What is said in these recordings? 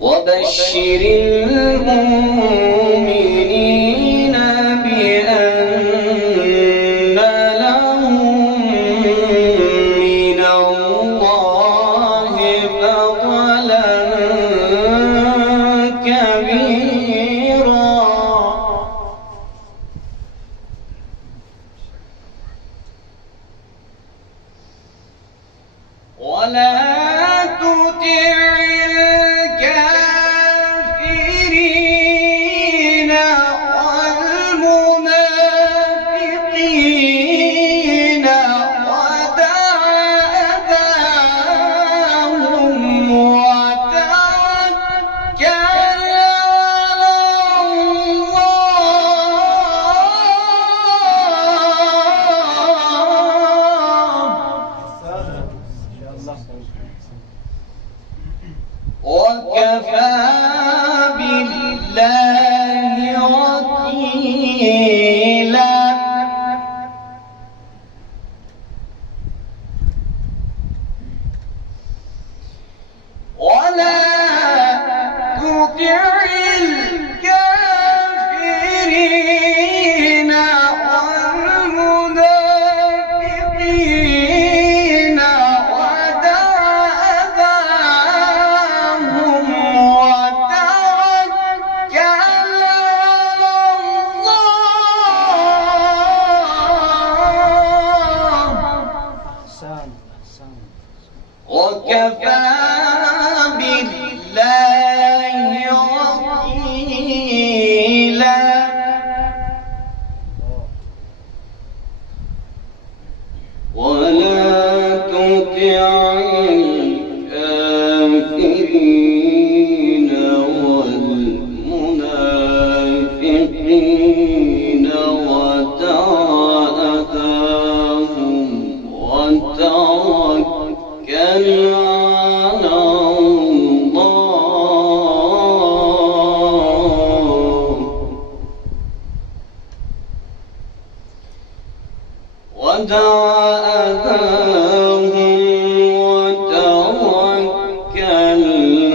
وبشر المؤمنين بأن لهم من الله فضلا كبيرا ولا تطع الكافرين والمنافقين ودع أذاهم وتوكل على وكفى بالله وكيلا ولا تطع الكافرين والمنافقين ودع أذاهم وتوكل على الله وكفى بالله وكيلا ولا تطع الكافرين والمنافقين ودع أذاهم وتوكل على الله ودع أذاهم وتوكل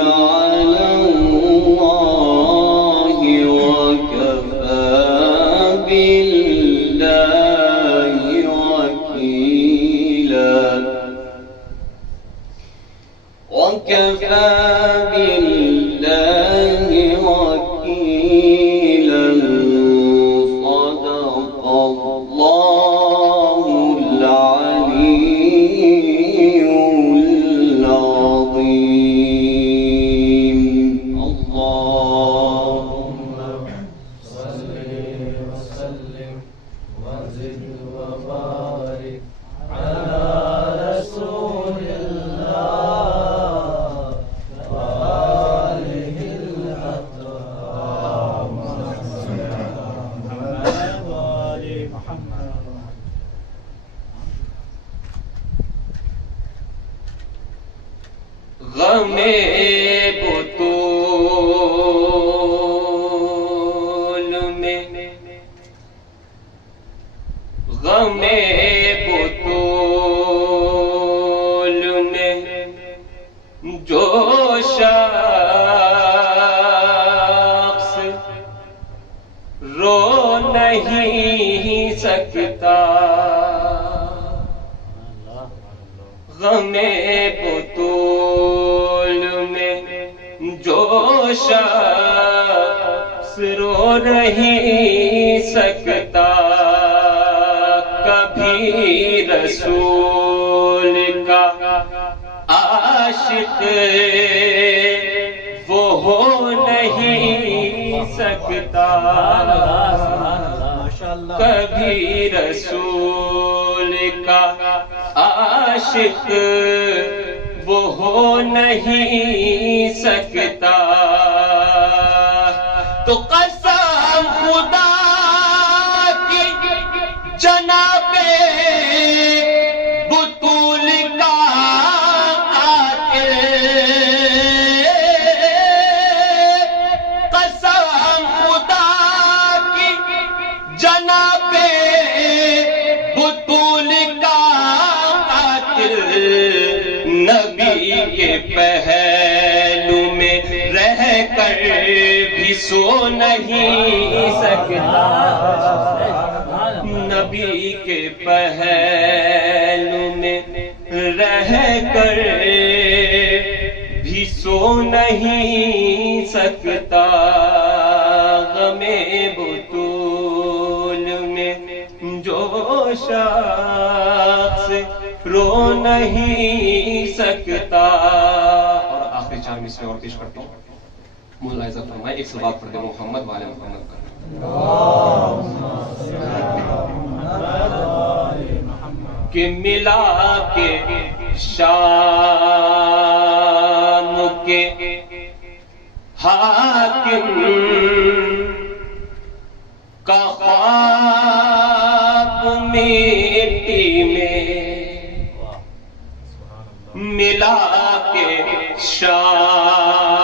على الله وكفى بالله وكيلا وكفى بالله وكيلا صدق الله العلي العظيم اللهم صل وسلم وزد وبارك على رسول الله وآله الأطهار محمد وآل محمد. غم بطول میں غم بطول میں جو شخص رو نہیں سکتا غم بطول میں جو شخص رو نہیں سکتا کبھی رسول کا عاشق وہ ہو نہیں سکتا کبھی رسول کا عاشق وہ ہو نہیں سکتا تو قسم خدا کی جناب بطول کا قاتل نبی کے پہلو میں رہ کر بھی سو نہیں سکتا، نبی کے پہلو میں رہ کر بھی سو نہیں سکتا، غم بطول میں جو شخص رو نہیں سکتا۔ اور آخری 4 مصرے اور پیش کرتا ہوں، ملاحظہ فرمائے، ایک صلوات پڑھ دے محمد والے محمد کا۔ کہ ملا کے شام کے حاکم کا خواب مٹی میں، ملا کے شام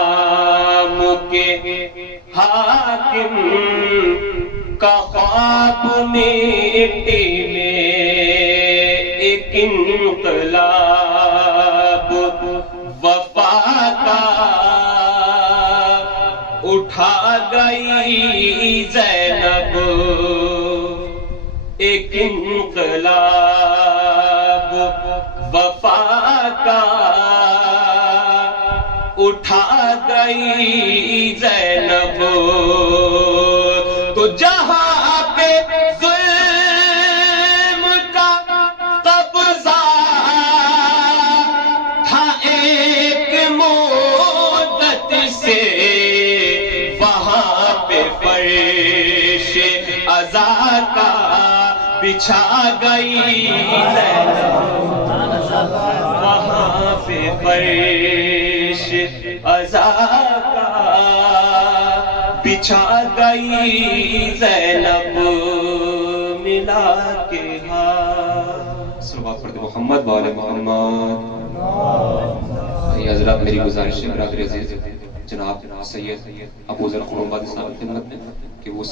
کے حاکم کا خواب مٹی میں، ایک انقلاب وفا کا اٹھا گئی زینب، ایک انقلاب وفا کا اٹھا گئی زینب، تو جہاں پہ ظلم کا قبضہ تھا ایک مدت سے، وہاں پہ فرش عزا کا بچھا گئی زینب، وہاں پہ فرش عزا کا بچھا گئی زینب، ملا کے ہاتھ۔ صلوات پڑھ دے محمد والے محمد۔ حضرات میری گزارش ہے برادر عزیز جناب سید ابو ذر قربان صاحب خدمت میں کہ وہ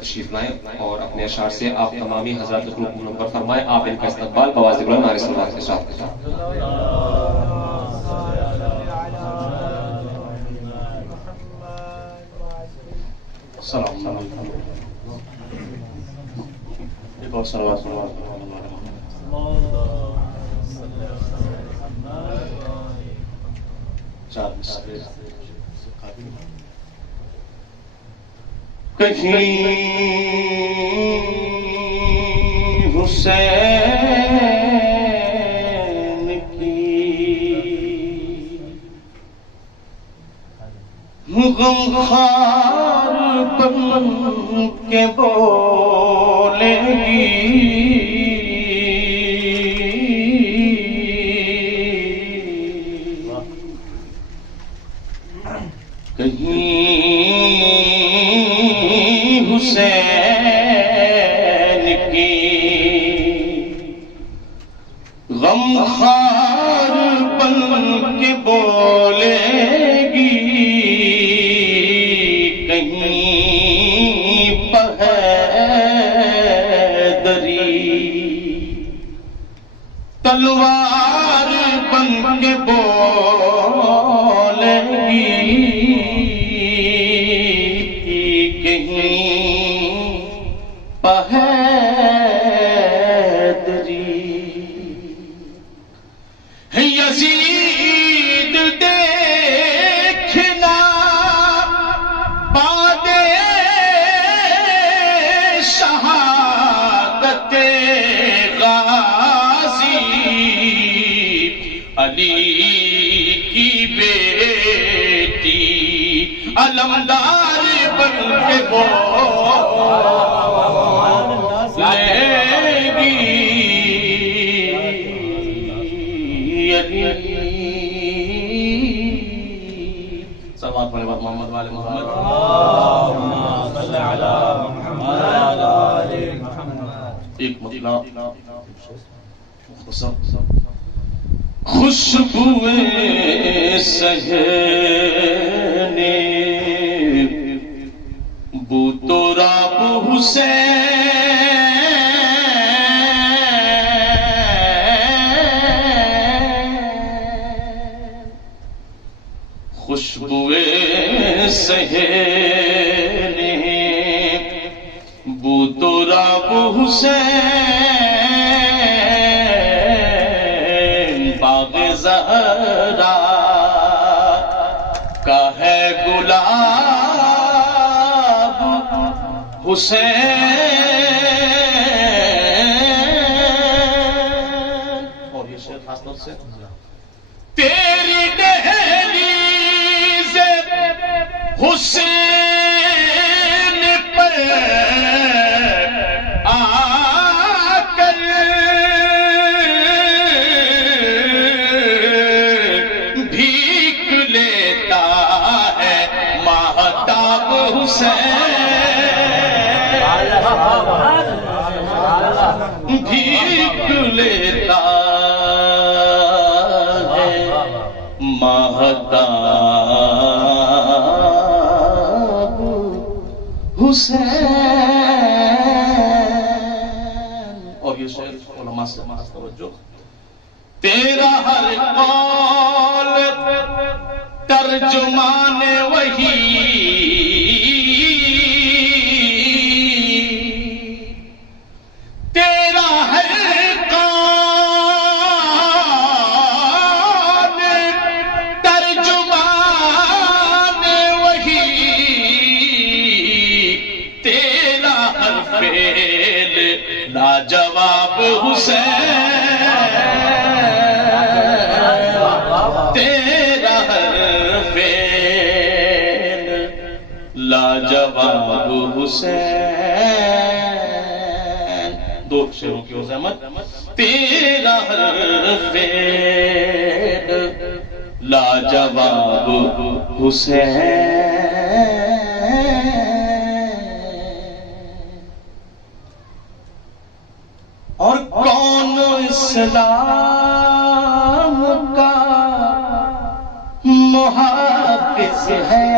تشریف لائیں اور اپنے اشعار سے آپ تمامی حضرات کو منور فرمائیں۔ آپ ان کا استقبال بواز بلند نعرے صلوات کے ساتھ کریں۔ السلام علیکم۔ ایک اور صلوات چار مصرے کہیں حسین کی غمخوار بن کے بولے گی، کہیں حسین کی غمخوار بن کے بولے گی، کہیں پہیدری تلوار بن کے بولے گی، یزید دیکھنا بعد شہادت غازی، علی کی بیٹی علمدار بن کے صلوات پڑھے محمد والے محمد۔ ایک مطلب خوشبوئے سہنے بو تو راب حسین خوشبوئے سہیلی بو تو راب حسین باغ زہرا کا ہے گلاب حسین. اور یہ شعر خاص طور سے تیری دہلیز حسین پر آ کر بھیک لیتا ہے ماہتاب حسین. بھیک لیتا ماہتاب حسین. اور یہ شعر علماء سے خاص توجہ. تیرا ہر قول ترجمان وحی تیرا ہر لاجواب حسین تیرا ہر فعل لاجواب حسین. دو شعروں کی عظمت. تیرا ہر فعل لاجواب حسین. اور کون اسلام کا محافظ ہے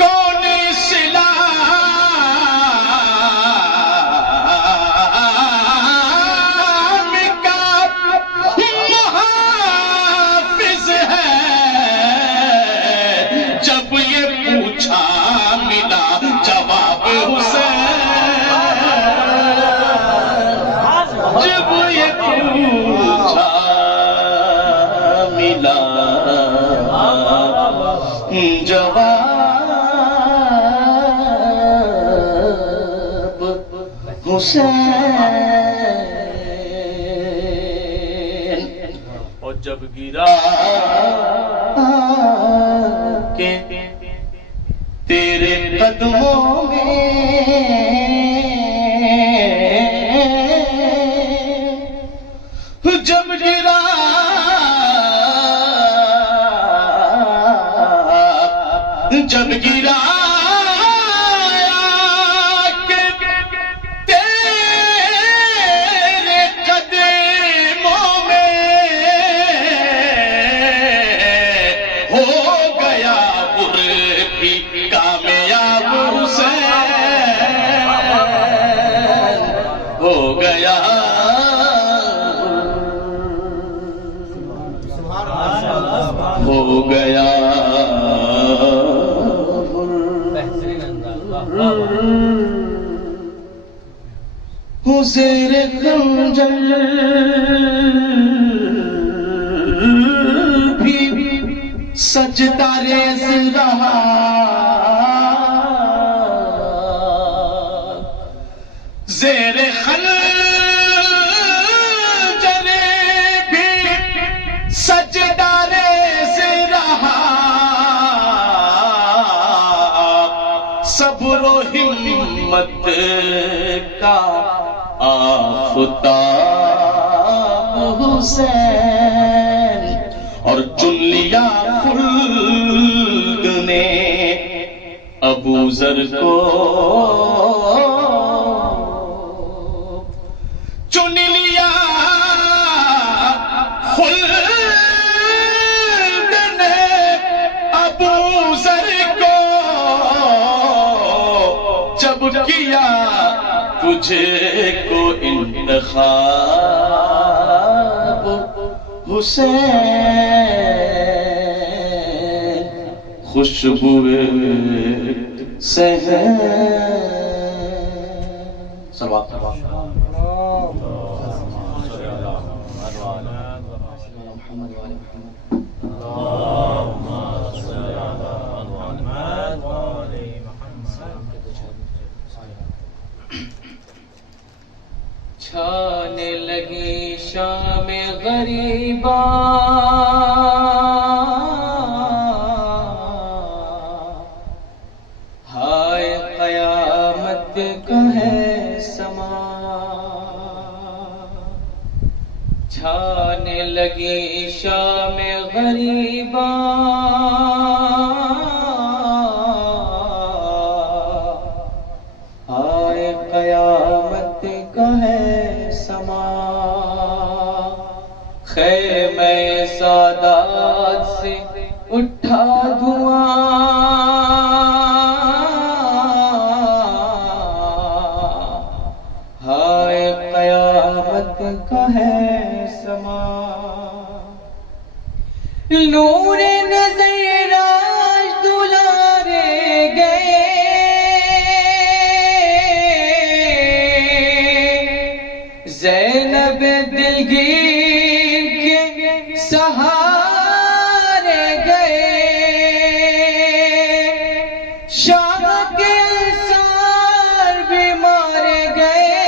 کون اسلام کا محافظ ہے. جب یہ پوچھا ملا جواب جب یہ پوچھا ملا جواب حسین. اور جب گرا کہ تیرے قدموں میں جب گرا جب گرا کہ تیرے قدموں میں ہو گیا بھی کامیاب حسین ہو گیا ہو گیا زیر خنجر بھی سجدہ ریز رہا زیر خنجر بھی سجدہ ریز رہا صبر و ہمت کا آفتاب حسین اور چن لیا خلد نے ابو ذر کو چن لیا خلد نے ابو ذر کو جب کیا تجھے کو انتخاب حسین خوشبوئے سحر صلوات چھانے لگی شام غریبا ہائے قیامت کا ہے سما چھانے لگی شام غریبا ہائے قیامت کا ہے سما خیمے سادات سے اٹھا دھواں ہائے قیامت کا ہے سما نور نظر آج دلارے گئے زینب دلگیر کے سہارے گئے شام کے انصار بھی مارے گئے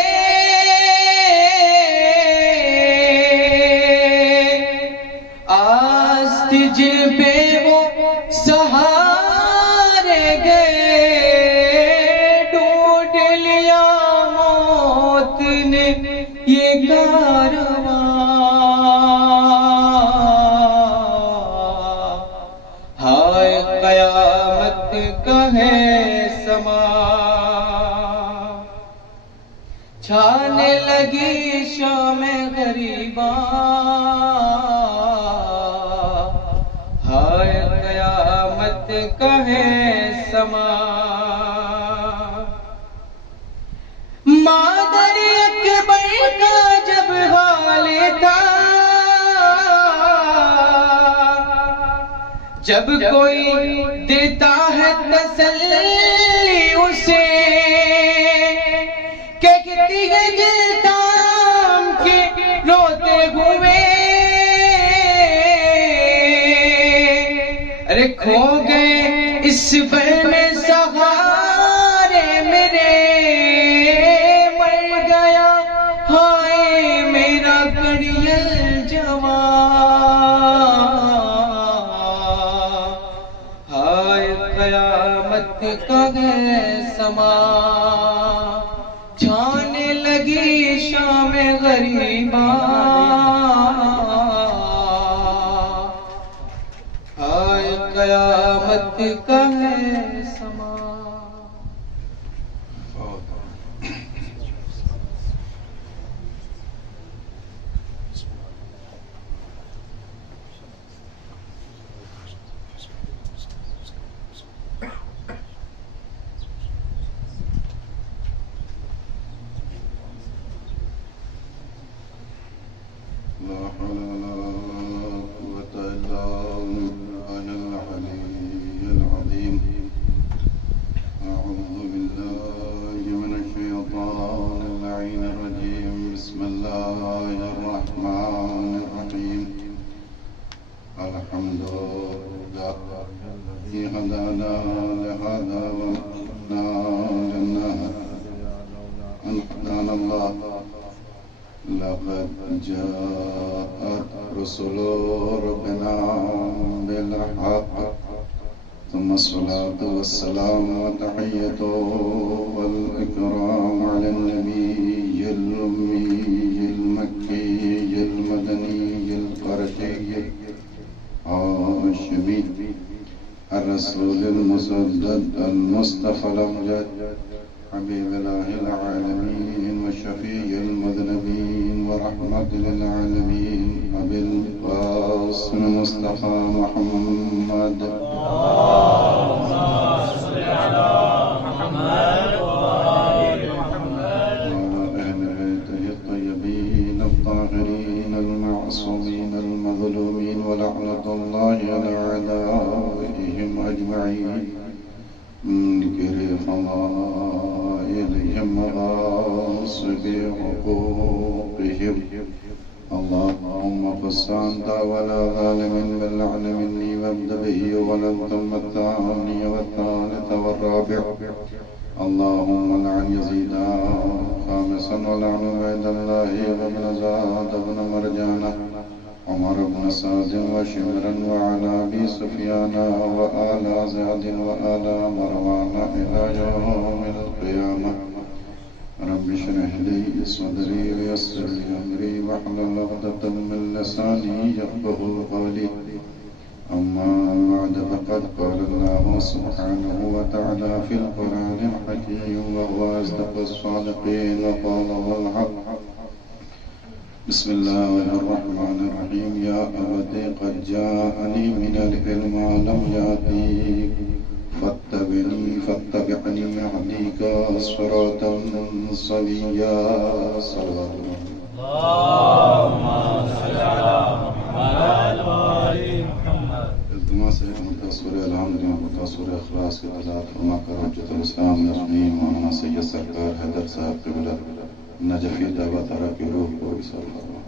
آست جن پہ وہ سہارے گئے ڈھونڈ لیا موت نے یہ کارواں ہائے قیامت کا ہے سما چھانے لگی شام غریبا ہائے قیامت کا ہے سما مادر اکبر کا جب حال تھا جب کوئی دیتا ہے تسلی اسے کہتی ہے دل تام کے روتے ہوئے ارے کھو گئے اس بر میں سہارے میرے مر گیا ہائے میرا کڑیل جوان ہائے قیامت کا ہے سما چھانے لگی شام غریبا ہائے قیامت کا ہے سما لا حول ولا قوة إلا بالله العلي العظيم أعوذ بالله من الشيطان اللعين الرجيم بسم الله الرحمن الرحيم الحمد لله الذي هدانا لهذا وما كنا لنهتدي أن هدانا الله لقد جاءت رسل ربنا بالحق ثم الصلاة والسلام وتحية والإكرام على النبي الأمي المكي المدني القرشي الهاشمي الرسول المسدد المصطفى الأمجد حبيب الله العالمين وشفيع المذنبين ورحمة للعالمين أبي القاسم مصطفى محمد اللهم صل على محمد وآل محمد وأهل بيته الطيبين الطاهرين المعصومين المذنبين ولعنة الله على أعدائهم أجمعين منكر فضائلهم وغاصب حقوقهم اللهم قص أنت ولا ظالم باللعن مني وابد به ولن ثم الثاني والثالث والرابع اللهم لعن يزيد خامسا ولعن عبيد الله وابن زاد بن مرجان عمر بن سعد وشمرا وعلى أبي سفيان وآل زيد وآل مروان إلى يوم القيامة رب اشرح لي صدري ويسر لي أمري واحلل عقدة من لساني يفقهوا قولي أما بعد فقد قال الله سبحانه وتعالى في القرآن الحكيم وهو أصدق الصادقين وقال الحق بسم الله الرحمن الرحيم يا أبت قد جاءني من العلم ما لم يأتيك فاتبعني أهديك صراطا سويا صلوات اللهم صل على محمد وآل محمد. التماس ہے متصور الحمد متصور اخلاص کی تلاوت فرما کر حجت الاسلام نسلیم مولانا سید سرکار حیدر صاحب قبلہ نجفی دعوت آرا کی روح کو ایصال فرما.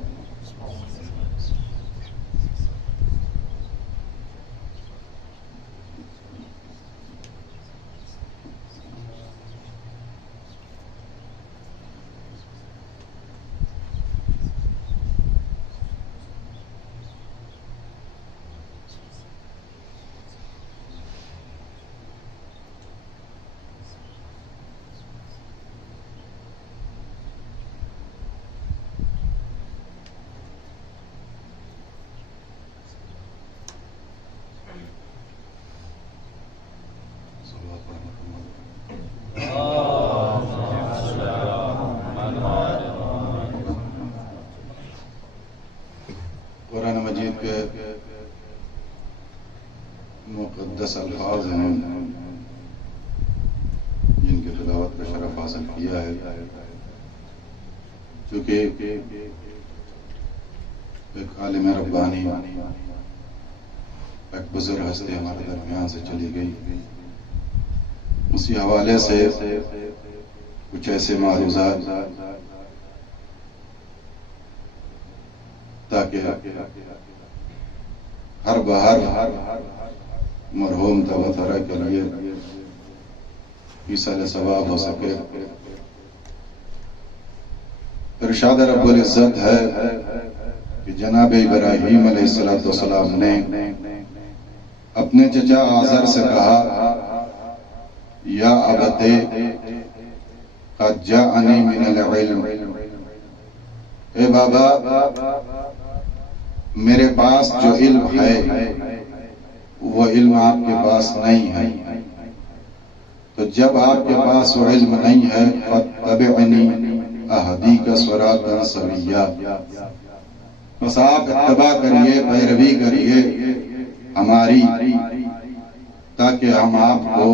قرآن مجید کے مقدس الفاظ ہیں جن کی تلاوت کا شرف حاصل کیا ہے چونکہ ایک عالم ربانی ایک بزرگ ہستی ہمارے درمیان سے چلی گئی اسی حوالے سے کچھ ایسے معروضات تاکہ ہر بہر مرحوم تبترہ کے لیے ایصال ثواب ہو سکے. ارشاد رب العزت ہے کہ جناب ابراہیم علیہ السلام نے اپنے چچا آزر سے کہا یا ابت قد جاءنی من العلم، اے بابا میرے پاس جو علم ہے وہ علم آپ کے پاس نہیں ہے، تو جب آپ کے پاس وہ علم نہیں ہے فاتبعنی اہدیک صراطا سویا، بس آپ اتباع کریے، پیروی کریے ہماری، تاکہ ہم آپ کو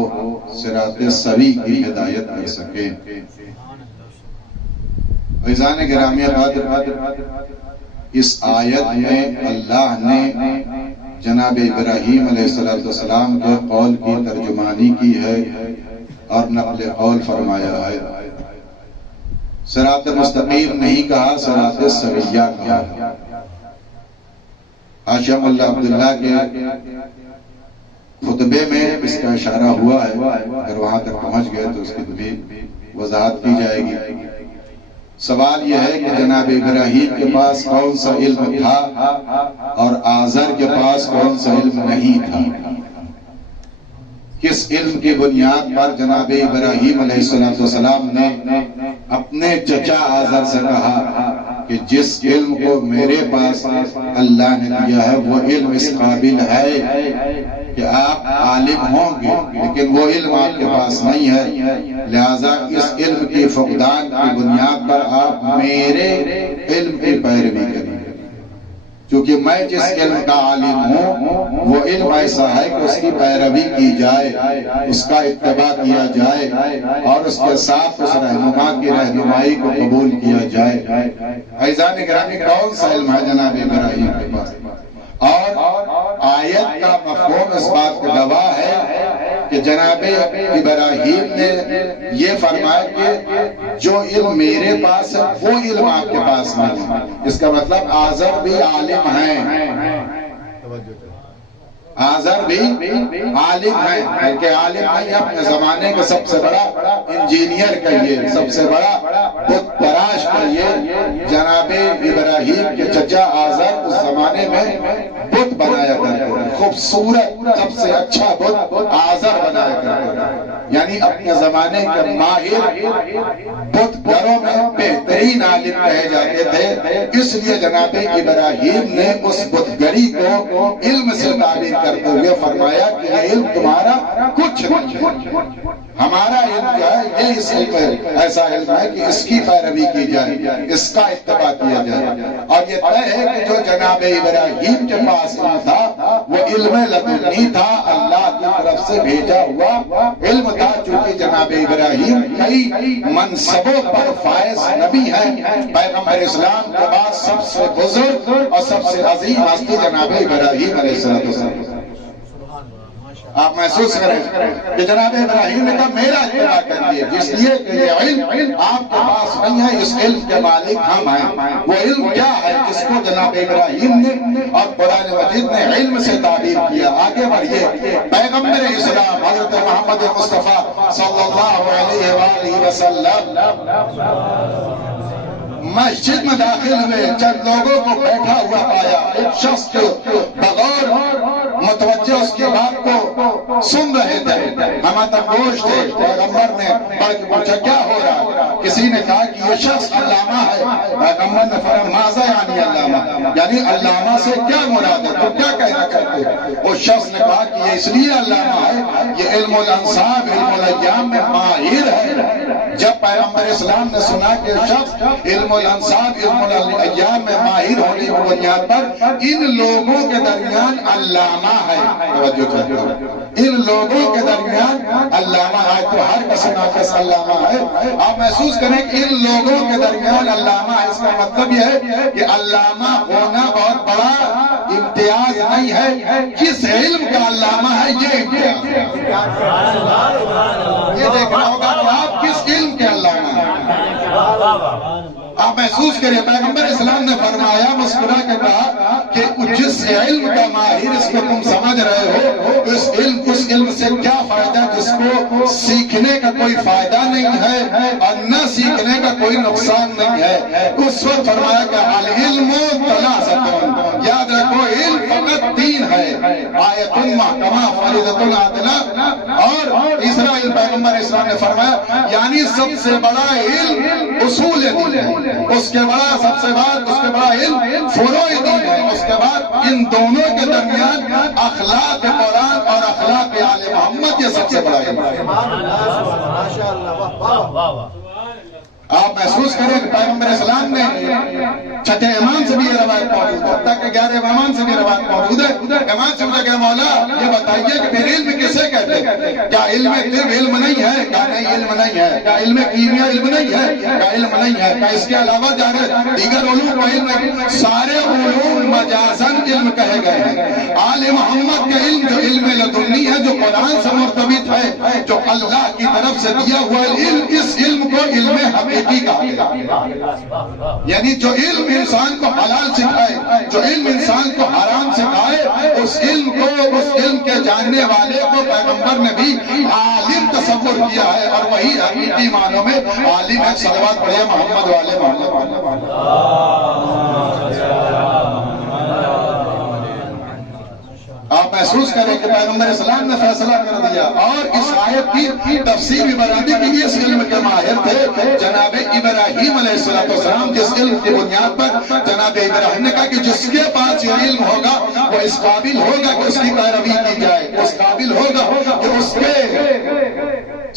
صراط سوی کی ہدایت کر سکیں. عزیزان گرامی قدر، اس آیت میں اللہ نے جناب ابراہیم علیہ السلام کے قول کی ترجمانی کی ہے اور نقل قول فرمایا ہے. صراط مستقیم نہیں کہا، صراط سویہ کہا. ہاشم اللہ عبداللہ کے خطبے میں اس کا اشارہ ہوا ہے، اگر وہاں تک پہنچ گئے تو اس کی بھی وضاحت کی جائے گی. سوال یہ ہے کہ جناب ابراہیم کے پاس کون سا علم تھا اور آزر کے پاس کون سا علم نہیں تھا. کس علم کی بنیاد پر جناب ابراہیم علیہ السلام نے اپنے چچا آزر سے کہا کہ جس علم کو میرے پاس اللہ نے دیا ہے وہ علم اس قابل ہے کہ آپ عالم ہوں گے، لیکن وہ علم آپ کے پاس نہیں ہے، لہذا اس علم کی فقدان کی بنیاد پر آپ میرے علم کی پیروی کریں، کیونکہ میں جس علم کا عالم ہوں وہ علم ایسا ہے کہ اس کی پیروی کی جائے، اس کا اتباع کیا جائے اور اس کے ساتھ اس رہنما کی رہنمائی کو قبول کیا جائے. عزیزان گرامی کون سا علم ہے جناب ابراہیم کے پاس؟ اور آیت کا مفہوم اس بات کا گواہ ہے کہ جناب ابراہیم نے یہ فرمایا کہ جو علم میرے پاس ہے وہ علم آپ کے پاس نہیں ہے۔ اس کا مطلب آزر بھی عالم ہیں، آزر بھی عالم ہیں، بلکہ عالم نہیں، اپنے زمانے کا سب سے بڑا انجینئر کہیے، سب سے بڑا بت تراش کہیے۔ جناب ابراہیم کے چچا آزر اس زمانے میں بت بنایا کرتے تھے، خوبصورت سب سے اچھا بت آزر بنایا کرتے تھے، یعنی اپنے زمانے کے ماہر بت گھروں میں بہترین عالم کہے جاتے تھے۔ اس لیے جناب ابراہیم نے اس بت گری کو علم سے تعبیر کرتے ہوئے فرمایا کہ یہ علم تمہارا کچھ نہیں ہے، ہمارا علم جو ہے یہ اس علم ایسا علم ہے کہ اس کی پیروی کی جائے، اس کا اتباع کیا جائے۔ اور یہ طے ہے کہ جو جناب ابراہیم کے پاس علم تھا وہ علم لدنی تھا، اللہ کی طرف سے بھیجا ہوا علم تھا، چونکہ جناب ابراہیم کئی منصبوں پر فائز نبی ہیں۔ پیغمبر اسلام کے بعد سب سے بزرگ اور سب سے عظیم ہستی جناب ابراہیم علیہ السلام۔ آپ محسوس کریں کہ جناب ابراہیم نے کہا میرا اتباع کریے، جس لیے کہ یہ علم آپ کے پاس نہیں ہے، اس علم کے مالک ہم ہیں۔ وہ علم کیا ہے جس کو جناب ابراہیم نے اور قرآن مجید نے علم سے تعبیر کیا؟ آگے بڑھیے، پیغمبر اسلام حضرت محمد مصطفیٰ صلی اللہ علیہ وآلہ وسلم مسجد میں داخل ہوئے، چند لوگوں کو بیٹھا ہوا پایا، ایک شخص جو بغور متوجہ اس کی بات کو سن رہے تھے، ہمتنگوش تھے۔ پیغمبر نے پڑھ کے پوچھا کیا ہو رہا؟ کسی نے کہا کہ یہ شخص علامہ ہے۔ پیغمبر نے فرمایا ماذا یعنی علامہ، یعنی علامہ سے کیا مراد ہے، تو کیا کہنا چاہتے ہیں؟ اس شخص نے کہا کہ یہ اس لیے علامہ ہے، یہ علم الانصاب علم الایام میں ماہر ہے۔ جب پیغمبر اسلام نے سنا کہ شخص علم الانصاب علم الایام میں ماہر ہونے کی بنیاد پر ان لوگوں کے درمیان علامہ ہے، توجہ چاہتا ہوں، ان لوگوں کے درمیان علامہ ہے، تو ہر کسی ناقص علامہ ہے۔ آپ محسوس کریں کہ ان لوگوں کے درمیان علامہ ہے، اس کا مطلب یہ ہے کہ علامہ ہونا بہت بڑا امتیاز نہیں ہے، جس علم کا علامہ ہے یہ امتیاز ہے۔ یہ دیکھنا ہوگا کہ آپ کس علم کے علامہ ہیں۔ آپ محسوس کریں پیغمبر اسلام نے فرمایا، مسکرا کے کہا کہ جس علم کا ماہر اس کو تم سمجھ رہے ہو، اس علم سے کیا فائدہ جس کو سیکھنے کا کوئی فائدہ نہیں ہے اور نہ سیکھنے کا کوئی نقصان نہیں ہے۔ اس وقت فرمایا کہ العلم ثلاثۃ، یاد رکھو علم فقط تین ہے، آیۃ محکمہ فریضۃ عادلہ، اور تیسرا علم پیغمبر اسلام نے فرمایا یعنی سب سے بڑا علم اصول دین ہے، اس کے بعد سب سے بعد اس کے بڑا علم فروع دین ہے، اس کے بعد ان دونوں کے درمیان اخلاق قرآن اور اخلاق آل محمد یہ سب سے بڑا علم ہے۔ آپ محسوس کریں کہ پیغمبر اسلام نے چھٹے امام سے بھی یہ روایت موجود ہے، حتیٰ کہ 11 امام سے بھی روایت موجود ہے۔ امام سے پوچھا کہ مولا یہ بتائیے کہ پھر علم کسے کہتے ہیں؟ کیا علم طب علم نہیں ہے؟ کیا نہیں علم نہیں ہے؟ کیا علم کیمیا علم نہیں ہے؟ کیا علم نہیں ہے؟ کیا اس کے علاوہ دیگر علوم کا علم ہے؟ سارے علوم مجازن علم کہے گئے ہیں۔ آل محمد کا علم جو علم لدنی ہے، جو قرآن سے مرتبط ہے، جو اللہ کی طرف سے دیا ہوا علم، اس علم کو علم حقیقی کہا گیا، یعنی جو علم انسان کو حلال سکھائے، جو علم انسان کو حرام سکھائے، اس علم کو، اس علم کے جاننے والے کو پیغمبر نے بھی عالم تصور کیا ہے، اور وہی حقیقی معنوں میں عالم ہے۔ صلوات پڑھیے محمد والے محمد۔ آپ محسوس کریں کہ پیغمبر اسلام نے فیصلہ کر دیا، اور اس آیت کی تفسیر ابراہیمی کے لیے اس علم کے ماہر تھے جناب ابراہیم علیہ السلام، جس علم کی بنیاد پر جناب ابراہیم نے کہا کہ جس کے پاس یہ علم ہوگا وہ اس قابل ہوگا کہ اس کی پیروی کی جائے، اس قابل ہوگا کہ اس کے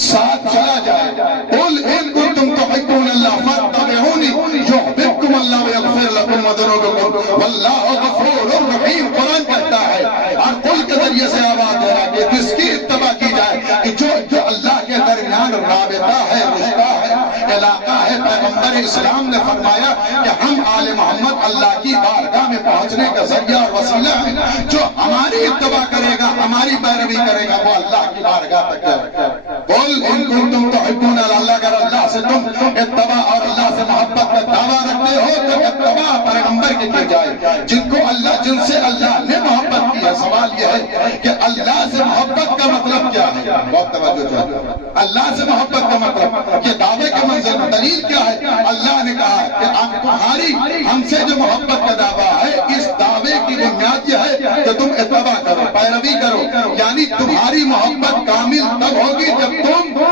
ساتھ چلا جائے۔ قل ان کنتم تحبون اللہ فاتبعونی یحببکم اللہ ویغفر لکم ذنوبکم واللہ غفور رحیم۔ قرآن کہتا ہے، اور قل کے ذریعے سے آواز دے رہا کہ جس کی اتباع کی جائے، کہ جو اللہ کے درمیان رابطہ ہے، رشتہ ہے، علاقہ ہے. پیغمبر اسلام نے فرمایا کہ ہم آل محمد اللہ کی بارگاہ میں پہنچنے کا ذریعہ اور وسیلہ ہے. جو ہماری اتباع کرے گا, ہماری پیروی کرے گا, وہ اللہ کی بارگاہ تک جائے گا. بول ان کنتم تحبون اللہ, اگر اللہ سے تم اتباع اور اللہ سے محبت کا دعویٰ رکھتے ہو تو اتباع پیغمبر کی جائے. جن سے اللہ نے محبت کی ہے. سوال یہ ہے کہ اللہ سے محبت کا مطلب کیا ہے؟ بہت توجہ چاہیے. اللہ سے محبت کا مطلب یہ دعوے کے منظر میں دلیل کیا ہے؟ اللہ نے کہا کہ تمہاری ہم سے جو محبت کا دعویٰ ہے, اس دعوے کی بنیاد یہ ہے کہ تم اتباع کرو, پیروی کرو. یعنی تمہاری محبت کامل تب ہوگی جب تم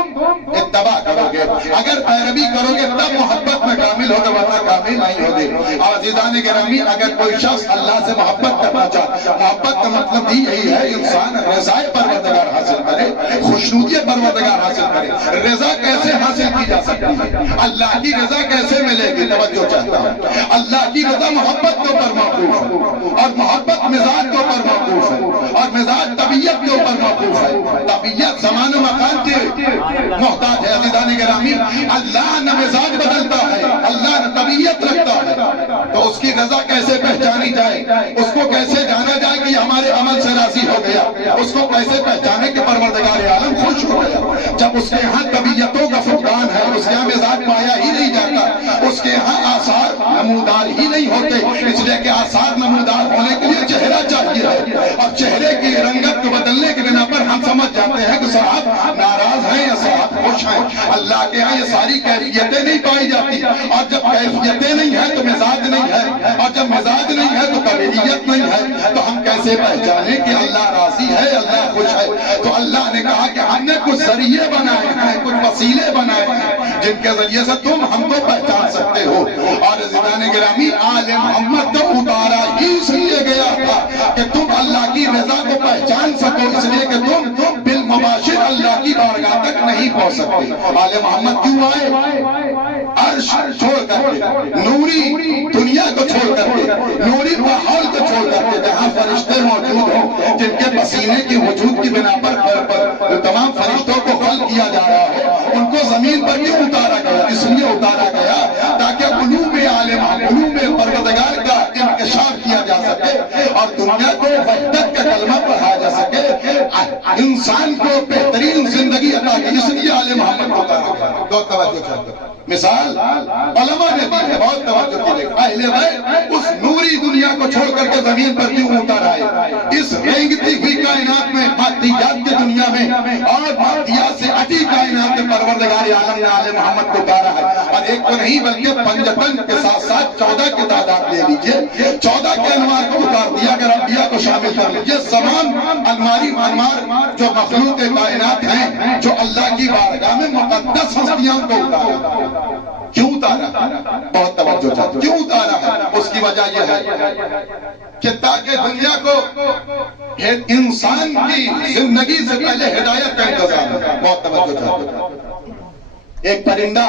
اتباع کرو گے. اگر پیروی کرو گے تب محبت میں کامل ہوگا, ورنہ کامل نہیں ہوگی. اور عزیزان گرامی, اگر کوئی شخص اللہ سے محبت کرنا چاہتا, محبت کا مطلب بھی یہی ہے انسان رضائے پروردگار حاصل کرے, خوشنودی پروردگار حاصل کرے. رضا کیسے حاصل کی جا سکتی ہے؟ اللہ کی رضا کیسے ملے گی؟ توجہ چاہتا ہوں. اللہ کی رضا محبت کے اوپر موقوف ہے, اور محبت مزاج کے اوپر موقوف ہے, اور مزاج طبیعت کے اوپر موقوف ہے. طبیعت زمان و مکان کے محتاج ہے. عزیزان گرامی, اللہ نہ مزاج بدلتا ہے, اللہ نہ طبیعت رکھتا ہے. تو اس کی رضا کیسے پہچانی جائے, اس کو کیسے جانا جائے کہ یہ ہمارے عمل سے راضی ہو گیا, اس کو کیسے پہچانے کہ پروردگار عالم خوش ہو گیا؟ جب اس کے ہاں طبیعتوں کا فقدان ہے, اس کے ہاں مزاج پایا ہی نہیں جاتا, اس کے ہاں آثار نمودار ہی نہیں ہوتے. اس لیے کہ آثار نمودار ہونے کے لیے چہرہ چاہیے ہے, اور چہرے کی رنگت کو بدلنے کی بنا پر ہم سمجھ جاتے ہیں کہ صاحب ناراض ہیں یا صاحب خوش ہیں. اللہ کے ہاں یہ ساری کیفیتیں نہیں پائی جاتی, اور جب کیفیتیں نہیں ہیں تو مزاج نہیں ہے, اور جب مزاج نہیں ہے تو قابلیت نہیں ہے. تو ہم کیسے پہچانے کہ اللہ راضی ہے, اللہ خوش ہے؟ تو اللہ نے کہا کہ ہم نے کچھ ذریعے بنائے ہیں, کچھ وسیلے بنائے ہیں جن کے ذریعے سے تم ہم کو پہچان سکتے ہو. اور عزیزان گرامی, آل محمد کو اتارا ہی اس لیے گیا تھا کہ تم اللہ کی رضا کو پہچان سکو, اس لیے کہ تم بالمباشر اللہ کی بارگاہ تک نہیں پہنچ سکتے. آل محمد کیوں آئے؟ عرش چھوڑ کر کے, نوری دنیا کو چھوڑ کر کے, نوری ماحول کو چھوڑ کر کے, جہاں فرشتے موجود ہوں جن کے پسینے کی وجود کی بنا پر تمام فرشتوں کو خلق کیا جا رہا ہے, ان کو زمین پر کیوں اتارا گیا؟ اس لیے اتارا گیا تاکہ علوم عالم, علوم پروردگار کا انکشاف کیا جا سکے, اور دنیا کو وحدت کا کلمہ پڑھایا جا سکے, انسان کو بہترین زندگی عطا کی. اس لیے آل محمد کو اتارا گیا. دو توجہ چاہتے ہیں. مثال علماء نے دی ہے, بہت توجہ کی. اہل بیت اس نوری دنیا کو چھوڑ کر کے زمین پر کیوں اتر آئے؟ اس رینگتی ہوئی کائنات میں, مادیات کی دنیا میں, اور مادیات سے اٹی کائنات میں پروردگار عالم نے آل محمد کو اتارا ہے. اور ایک کو نہیں بلکہ 55 کے ساتھ ساتھ 14 کی تعداد لے لیجئے, 14 کے انوار کو اتار دیا. اگر انبیاء کو شامل کر لیجئے, تمام انوار جو مخلوق کائنات ہیں, جو اللہ کی بارگاہ میں مقدس ہستیاں کو اتارا. کیوں اتارا؟ بہت توجہ چاہتے. کیوں اتارا ہے؟ اس کی وجہ یہ ہے کہ تاکہ دنیا کو انسان کی زندگی سے پہلے ہدایت کا انتظام ہے. بہت توجہ چاہتے. ایک پرندہ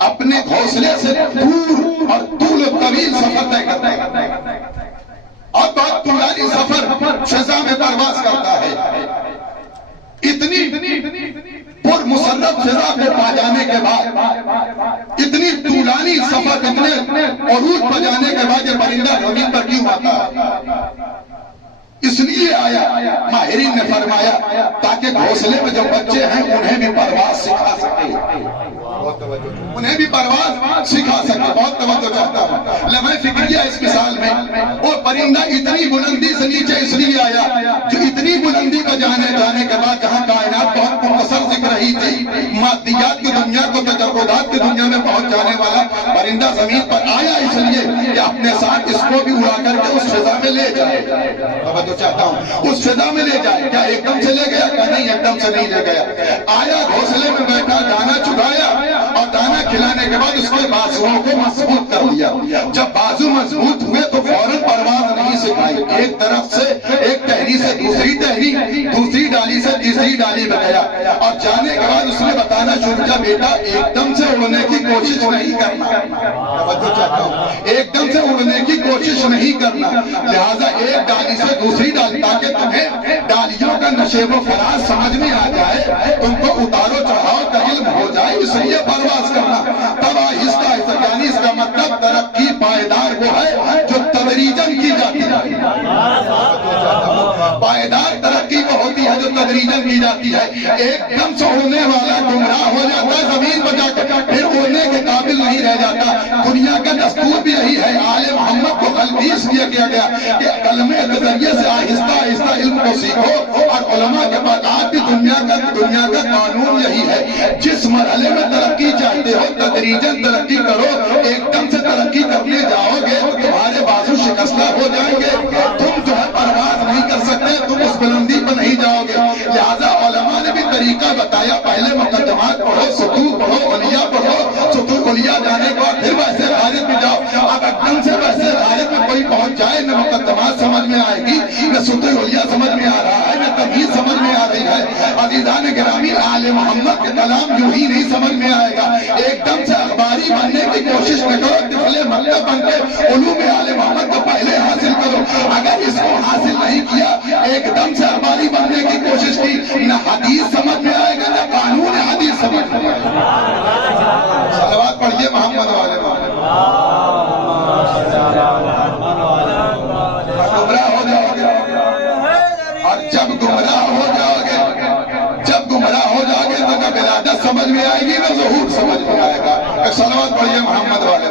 اپنے گھونسلے سے دور اور طول و طویل سفر طے کرتا ہے, اور بہت طولانی سفر فضا میں پرواز کرتا ہے. اتنی پر مسرت فضا کو پا جانے کے بعد, اتنی طولانی سفر, اتنے عروج پا جانے کے بعد یہ پرندہ زمین پر کیوں آتا ہے؟ اس لیے آیا, ماہرین نے فرمایا تاکہ گھونسلے میں جو بچے ہیں انہیں بھی پرواز سکھا سکے, انہیں بھی پرواز سکھا سکے. بہت توجہ چاہتا ہوں. لمحہ فکریہ اس مثال میں, وہ پرندہ اتنی بلندی سے نیچے اس لیے آیا جو اتنی بلندی پر جانے کے بعد جہاں کائنات بہت مختصر دکھ رہی تھی, مادیات کی دنیا کو تجربات کی دنیا میں پہنچ جانے والا پرندہ زمین پر آیا اس لیے کہ اپنے ساتھ اس کو بھی اڑا کر کے اس فضا میں لے جائے. توجہ چاہتا ہوں. اس فضا میں لے جائے. کیا ایک دم سے لے گیا؟ کیا نہیں, ایک دم سے نہیں لے گیا. آیا, گھونسلے میں بیٹھا, دانا چگایا, اور دانا کھلانے کے بعد اس کے بازوؤں کو مضبوط کر دیا. جب بازو مضبوط ہوئے تو فوراً پرواز نہیں سکھائی. ایک طرف سے ایک ٹہنی سے دوسری ٹہنی, دوسری ڈالی سے تیسری ڈالی میں گیا, اور جانے کے بعد اس نے بتانا شروع کیا, بیٹا ایک دم سے اڑنے کی کوشش نہیں کرنا. توجہ چاہتا ہوں. ایک دم سے اڑنے کی کوشش نہیں کرنا, لہذا ایک ڈالی سے دوسری ڈالی, تاکہ تمہیں ڈالیوں کا نشیب و فراز سمجھ میں آ جائے, تم کو اتارو چڑھاؤ کا علم ہو جائے, تدریجن کی جاتی ہے. ایک دم سے اڑنے والا گمراہ ہو جاتا ہے زمین پر جا کر, پھر اڑنے کے قابل نہیں رہ جاتا. دنیا کا دستور بھی یہی ہے. آل محمد کو تلبیس کیا گیا کہ کلمے کے ذریعے سے آہستہ آہستہ علم کو سیکھو, اور علماء کے بعد آج بھی دنیا کا قانون یہی ہے. جس مرحلے میں ترقی چاہتے ہو تدریجن ترقی کرو. ایک دم سے ترقی کرنے جاؤ گے تو تمہارے بازو شکستہ ہو جائیں گے. تم جو ہے پرواز نہیں کر سکتے, تم اس بلندی پر نہیں جاؤ گے. لہذا علماء نے بھی طریقہ بتایا. پہلے مقدمات پڑھو, سطور پڑھو, اولیاء پڑھو, سطور اولیاء جانے کے بعد پھر ویسے غارب میں جاؤ. اب ایک سے ویسے غارب میں کوئی پہنچ جائے, نہ مقدمات سمجھ میں آئے گی, نہ سطور اولیاء سمجھ میں آ رہا ہے, نہ تمیز سمجھ میں آ رہی ہے. عزیزان گرامی, آل محمد کے کلام یوں ہی نہیں سمجھ میں آئے گا. ایک دم سے اخباری بننے کی کوشش نہ کرو. طفل مطلب بن کے علوم آل محمد کو پہلے حاصل کرو. اگر اس کو حاصل نہیں کیا, ایک دم سے اخباری بننے کی کوشش کی, نہ حدیث سمجھ میں آئے گا, نہ قانون حدیث سمجھ میں آئے گا. صلوات پڑھیے محمد والے. گمراہ ہو جاؤ گے, اور جب گمراہ ہو جاؤ گے تو نہ ولادت سمجھ میں آئے گی, نہ ظہور سمجھ میں آئے گا. صلوات پڑھیے محمد والے.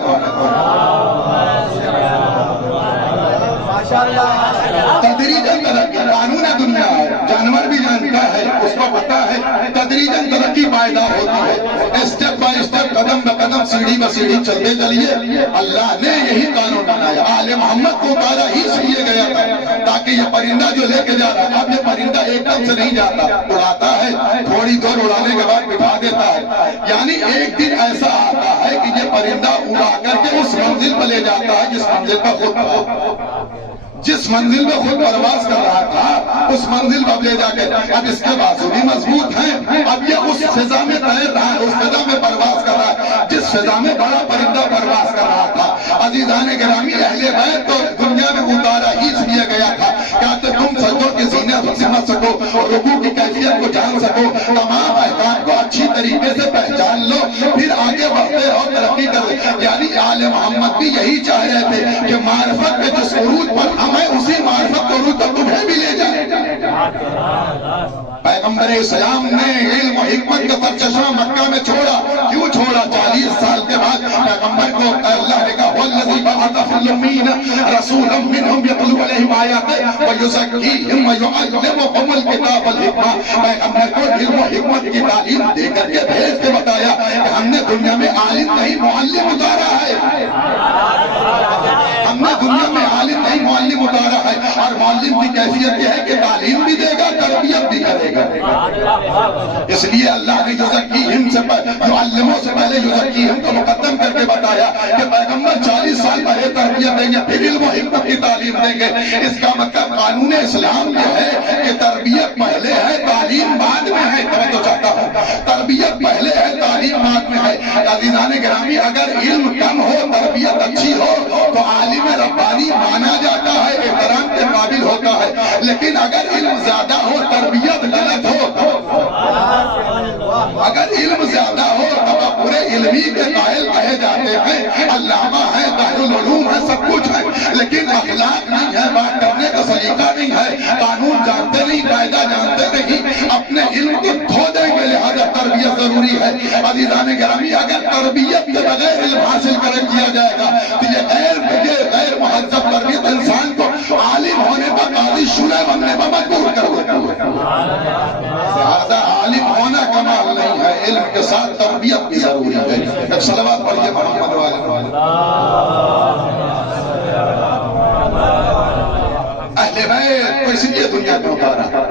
تدریجن ترقی قانون دنیا ہے, جانور بھی جانتا ہے, اس کو پتا ہے. تدریجن ترقی پائیدار ہوتی ہے, اسٹیپ بائی اسٹیپ, قدم بہ قدم, سیڑھی بہ سیڑھی چلتے چلیے. اللہ نے یہی قانون بنایا. آل محمد کو اتارا ہی اس لیے گیا تھا تاکہ یہ پرندہ جو لے کے جا رہا ہے, اب یہ پرندہ ایک دم سے نہیں جاتا, اڑاتا ہے, تھوڑی دور اڑانے کے بعد بٹھا دیتا ہے. یعنی ایک دن ایسا آتا ہے کہ یہ پرندہ اڑا کر کے اس منزل پر لے جاتا ہے جس منزل پر خود جس منزل میں خود پرواز کر رہا تھا, اس منزل پر لے جا کے. اب اس کے بازو بھی مضبوط ہیں, اب یہ اس فضا میں تیر رہا ہے, اس فضا میں پرواز کر رہا ہے جس فضا میں بڑا پرندہ پرواز کر رہا تھا. عزیزان گرامی, اہل بیت کو دنیا میں اتارا ہی اس لیے گیا تھا کہ تم سجدوں کے سینے کو سمجھ سکو, رکوع کی کیفیت کو جان سکو, تمام احکام کو اچھی طریقے سے پہچان لو, پھر آگے بڑھتے رہو, ترقی کرو. یعنی آل محمد بھی یہی چاہ رہے تھے کہ معرفت کے جس عروج پر ہم ہیں, اسی معرفت کو عروج پر تمہیں بھی لے جائے. پیغمبر اسلام نے علم و حکمت کا سرچشمہ مکہ میں چھوڑا. کیوں چھوڑا؟ 40 سال کے بعد پیغمبر کو اللہ نے کہا والذی بعث فی الامیین رسولا منہم یتلو علیہم آیاتہ ویزکیہم ویعلمہم الکتاب والحکمہ. پیغمبر کو علم و حکمت کی تعلیم دے کر کے بھیج کے بتایا کہ ہم نے دنیا میں عالم نہیں معلم اتارا ہے. ہم نے دنیا میں عالم نہیں معلم اتارا ہے, اور معلم کی کیفیت یہ ہے کہ تعلیم بھی دے گا, تربیت بھی کرے گا. اس لیے اللہ نے یزکیہم سے معلموں سے پہلے یزکیہم کو مقدم کر کے بتایا کہ پیغمبر 40 سال پہلے تربیت دیں گے, پھر علم و حکمت کی تعلیم دیں گے. اس کا مطلب قانون اسلام یہ ہے کہ تربیت پہلے ہے, تعلیم بعد میں ہے. میں تو چاہتا ہوں تربیت پہلے ہے, تعلیم بعد میں ہے. عزیزان گرامی, اگر علم کم ہو, تربیت اچھی ہو, تو عالم ربانی مانا جاتا ہے, احترام کے قابل ہوتا ہے. لیکن اگر علم زیادہ ہو, تربیت غلط ہو, اگر علم زیادہ ہو تو آپ پورے علمی کے قائل کہے جاتے ہیں, علامہ ہے, دار العلوم ہے, سب کچھ ہے, لیکن اخلاق نہیں ہے, بات کرنے کا سلیقہ نہیں ہے, قانون جانتے نہیں, قاعدہ جانتے نہیں, اپنے علم کو کھو دیں گے. لہذا تربیت ضروری ہے. عزیزان گرامی, اگر تربیت کے بغیر علم حاصل کیا جائے گا تو یہ غیر مہذب تربیت انسان کو عالم ہونے پر, قاضی شرح بننے پر مجبور کر دیتا ہے. لہذا عالم ہونا کمال نہیں ہے, علم کے ساتھ تربیت بھی ضروری ہے. صلوات پڑھیے محمد والے. اہل بیت کو اس لیے دنیا میں اتارا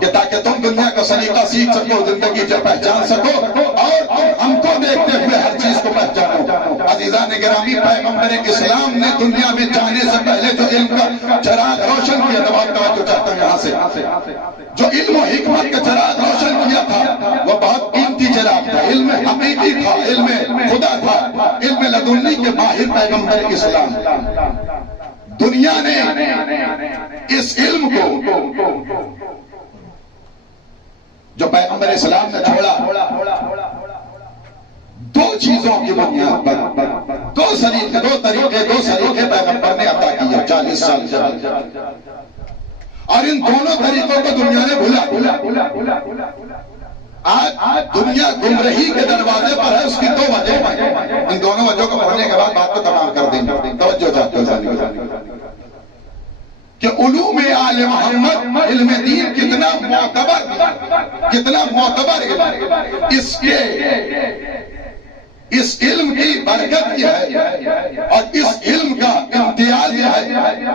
کہ تاکہ تم دنیا کا سلیقہ سیکھ سکو, زندگی سے پہچان سکو, اور تم ہم کو دیکھتے ہوئے ہر چیز کو پہچانو. عزیزان گرامی, پیغمبر اسلام نے دنیا میں جانے سے پہلے جو علم کا چراغ روشن کیا تھا, بات توجہ چاہتا ہوں یہاں سے, جو علم و حکمت کا چراغ روشن کیا تھا وہ بہت قیمتی چراغ تھا. علم حقیقی تھا, علم خدا تھا, علم لدنی کے ماہر پیغمبر اسلام. دنیا نے اس علم کو جو پیغمبر اسلام نے چھوڑا, دو چیزوں کی بنیاد پر, دو طریقے پیغمبر نے عطا کیا 40 سال. اور ان دونوں طریقوں کو دنیا نے بھولا. آج دنیا گمراہی کے دروازے پر ہے. اس کی دو وجہ ہیں. ان دونوں وجہوں کو پڑھنے کے بعد بات کو تمام کر دیں گے. توجہ چاہتے ہو کہ علوم آل محمد علم دین کتنا معتبر علم. اس علم کی برکت یہ ہے اور اس علم کا امتیاز یہ ہے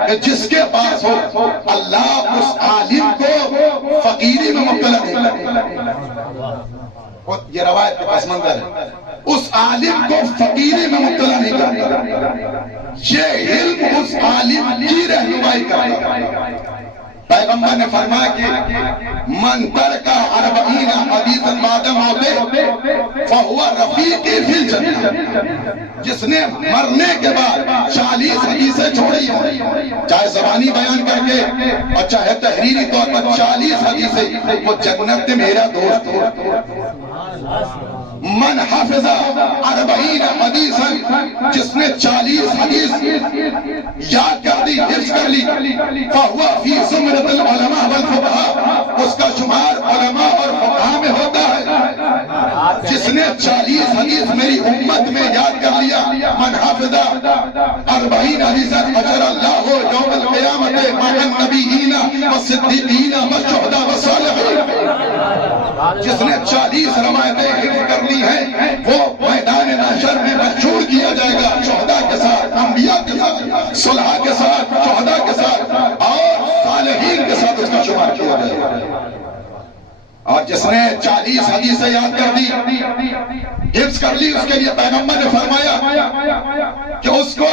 کہ جس کے پاس ہو اللہ اس عالم کو فقیری میں مبتلا نہیں کرتا. یہ روایت کا پس منظر ہے. اس عالم کو فقیری میں مبتلا نہیں کرتا. یہ علم اس عالم کی رہنمائی کرتا. پیغمبر نے فرمایا کہ من ترک 40 حدیثا بعد موته فهو رفیقی فی الجنہ. جس نے مرنے کے بعد 40 حدیثیں چھوڑی ہیں, چاہے زبانی بیان کر کے اور چاہے تحریری طور پر 40 حدیثیں, وہ جنت میں میرا دوست ہے. من حافظ 40 حدیثا, جس نے 40 حدیث یاد کر دی, حفظ کر لی, فهو فی زمرۃ العلماء والفقہاء, اس کا شمار علماء اور فقہاء میں ہوتا ہے. جس نے 40 حدیث میری امت میں یاد کر لیا, من حافظ 40 حدیثا اجر اللہ یوم القیامت مع النبیین والصدیقین والشہداء والصالحین. جس نے 40 روایتیں حفظ کر لی ہیں, وہ میدان محشر میں محشور کیا جائے گا شہداء کے ساتھ, انبیاء کے ساتھ, صلحاء کے ساتھ, شہداء کے ساتھ اور صالحین کے ساتھ اس کا شمار کیا جائے گا. اور جس نے 40 حدیثیں یاد کر دی, حفظ کر لی, اس کے لیے پیغمبر نے فرمایا کہ اس کو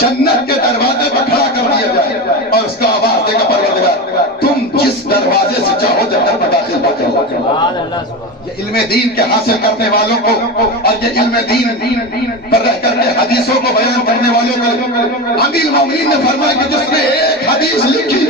جنت کے دروازے پر کھڑا کر دیا جائے اور اس کا آواز دے گا پروردگار تم جس دروازے سے چاہو جنت میں داخل ہو جاؤ. یہ علم دین کے حاصل کرنے والوں کو اور یہ علم دین پر رہ کر کے حدیثوں کو بیان کرنے والوں کو امیر المومنین نے فرمایا کہ جس نے ایک حدیث لکھی,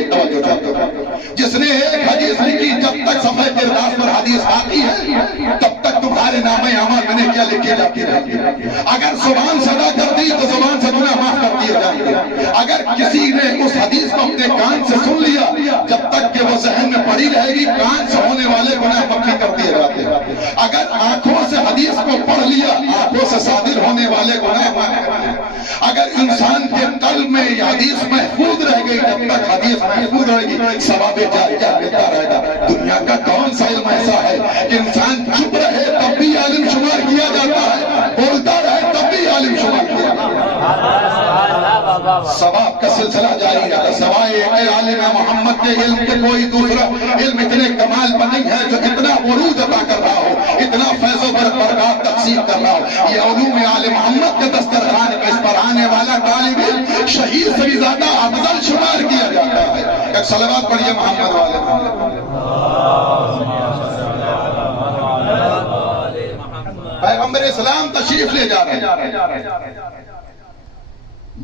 جس نے ایک حدیث لکھی, جب تک صفحہ کرداس پر حدیث آتی ہے تب تک تمہارے نام اعمال میں نے کیا لکھی جاتی رہتی ہے. اگر زبان صدا کر دی تو زبان سے گناہ معاف کر دیے جائیں گے. اگر کسی نے اس حدیث کو اپنے کان سے سن لیا, جب تک کہ وہ ذہن میں پڑی رہے گی, کان سے ہونے والے گناہ پکی کر دیے جاتے ہیں. اگر آنکھوں سے حدیث کو پڑھ لیا, آنکھوں سے صادر ہونے والے گناہ معاف کرتے ہیں. اگر انسان کے قلب میں یہ حدیث محفوظ رہ گئی, جب تک حدیث محفوظ رہے گی ثواب جاریہ ملتا رہے گا. دنیا کا کون سا علم ایسا ہے کہ انسان چپ رہے تب بھی عالم شمار کیا جاتا ہے, بولتا رہے تب بھی عالم شمار کیا جاتا ہے. ثواب کا سلسلہ جاری رہتا. سوائے عالم محمد کے علم کے کوئی دوسرا علم اتنے کمال پر نہیں ہے جو اتنا عروج عطا کر رہا ہو, اتنا فیض و برکات تقسیم کر رہا ہو. یہ علوم آل محمد کے دسترخوان کے اس پر آنے والا طالب علم شہید سے بھی زیادہ افضل شمار کیا جاتا ہے. ایک صلوات پڑھیے محمد والے. پیغمبر اسلام تشریف لے جا رہے ہیں.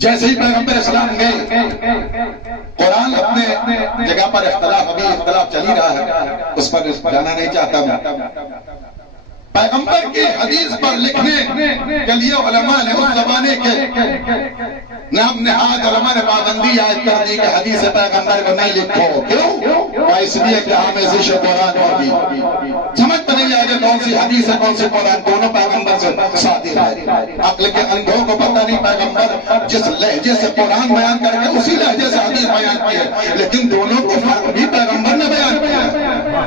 جیسے ہی پیغمبر اسلام گئے, قرآن اپنے جگہ پر اختلاف چل ہی رہا ہے, اس پر جانا نہیں چاہتا میں. پیغمبر کی حدیث پر لکھنے کے لیے علماء نے اس زمانے کے نام نہاد علماء نے پابندی عائد کر دی کہ حدیث پیغمبر کو نہیں لکھو. کیوں؟ اس لیے کہ آمیزش قرآن ہوگی. سمجھ میں نہیں آئے گا کون سی حدیث ہے کون سی قرآن, دونوں پیغمبر سے صادر ہے. عقل کے اندھوں کو پتہ نہیں پیغمبر جس لہجے سے قرآن بیان کر کے اسی لہجے سے حدیث بیان کی ہے, لیکن دونوں کے فرق بھی پیغمبر نے بیان کیا ہے.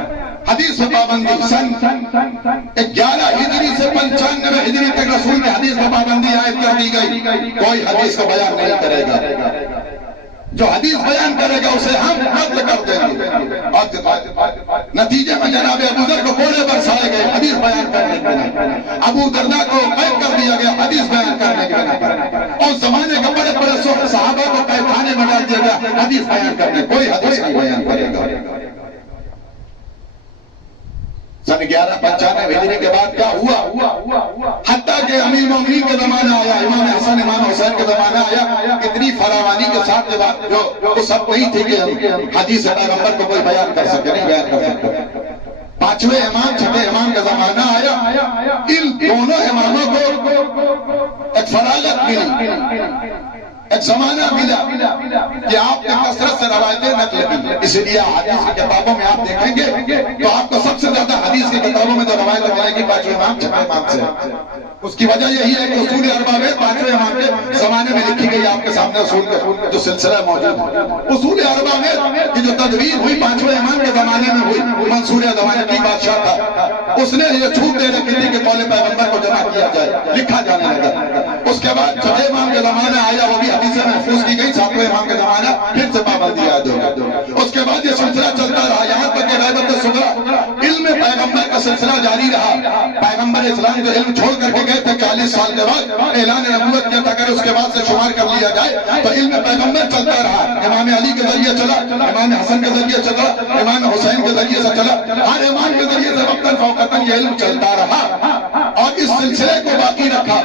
حدیث سے پابندی سن 11 ہجری سے 95 ہجری تک رسول کی حدیث پر پابندی عائد کر دی گئی. کوئی حدیث کو بیان نہیں کرے گا, جو حدیث بیان کرے گا اسے ہم قتل کر دیں گے. اور نتیجے میں جناب ابو ذر کو کوڑے برسائے گئے حدیث بیان کرنے کے لیے. ابو درداء کو قید کر دیا گیا حدیث بیان کرنے کے لیے. اور زمانے کے بڑے بڑے صحابہ کو قید خانے میں ڈال دیا گیا حدیث بیان کرنے. کوئی حدیث نہیں بیان کرے گا. سن 1195 ہجری کے بعد کیا ہوا, حتیٰ کہ امیر مومنین کے زمانہ آیا, امام حسن امام حسین کے زمانہ آیا, اتنی فراوانی کے ساتھ جو اس وقت نہیں تھی کہ حدیث پیغمبر کو کوئی بیان کر سکے, نہیں بیان کر سکتے. 5ویں امام 6ویں امام کا زمانہ آیا, ان دونوں اماموں کو ایک فراغت ملی ایک زمانہ ملا کہ آپ نے کثرت سے روایتیں نقل کی، اس لیے حدیث کی کتابوں میں آپ دیکھیں گے تو آپ کو سب سے زیادہ حدیث کی کتابوں میں جو روایت ملے گی پانچویں امام چھٹے امام سے۔ اس کی وجہ یہی ہے کہ اصول اربع میں پانچویں امام کے زمانے میں لکھی گئی، آپ کے سامنے اصول کا جو سلسلہ موجود ہے۔ اصول اربع میں کی جو تدوین ہوئی پانچویں امام کے زمانے میں ہوئی، منصور زمانتی بادشاہ تھا، اس نے یہ چھوٹ دے رکھی تھی کہ قول پیغمبر کو جمع کیا جائے، لکھا جانے لگا۔ اس کے بعد چھٹے امام کے زمانے آیا، وہ بھی حدیثیں محفوظ کی گئی، ساتویں امام کے زمانہ پھر سے پابندی عائد ہو گئی۔ اس کے بعد یہ سلسلہ چلتا رہا یہاں تک کہ غیبت صغریٰ علم پیغمبر کا سلسلہ جاری رہا۔ پیغمبر اسلام جو علم چھوڑ کر کے گئے تھے 40 سال کے بعد اعلان نبوت کیا تھا، اگر اس کے بعد سے شمار کر لیا جائے تو علم پیغمبر چلتا رہا۔ امام علی کے ذریعے چلا، امام حسن کے ذریعے چلا، امام حسین کے ذریعے سے چلا، ہر امام کے ذریعے سے وقتاً فوقتاً یہ علم چلتا رہا اور اس سلسلے کو باقی رکھا۔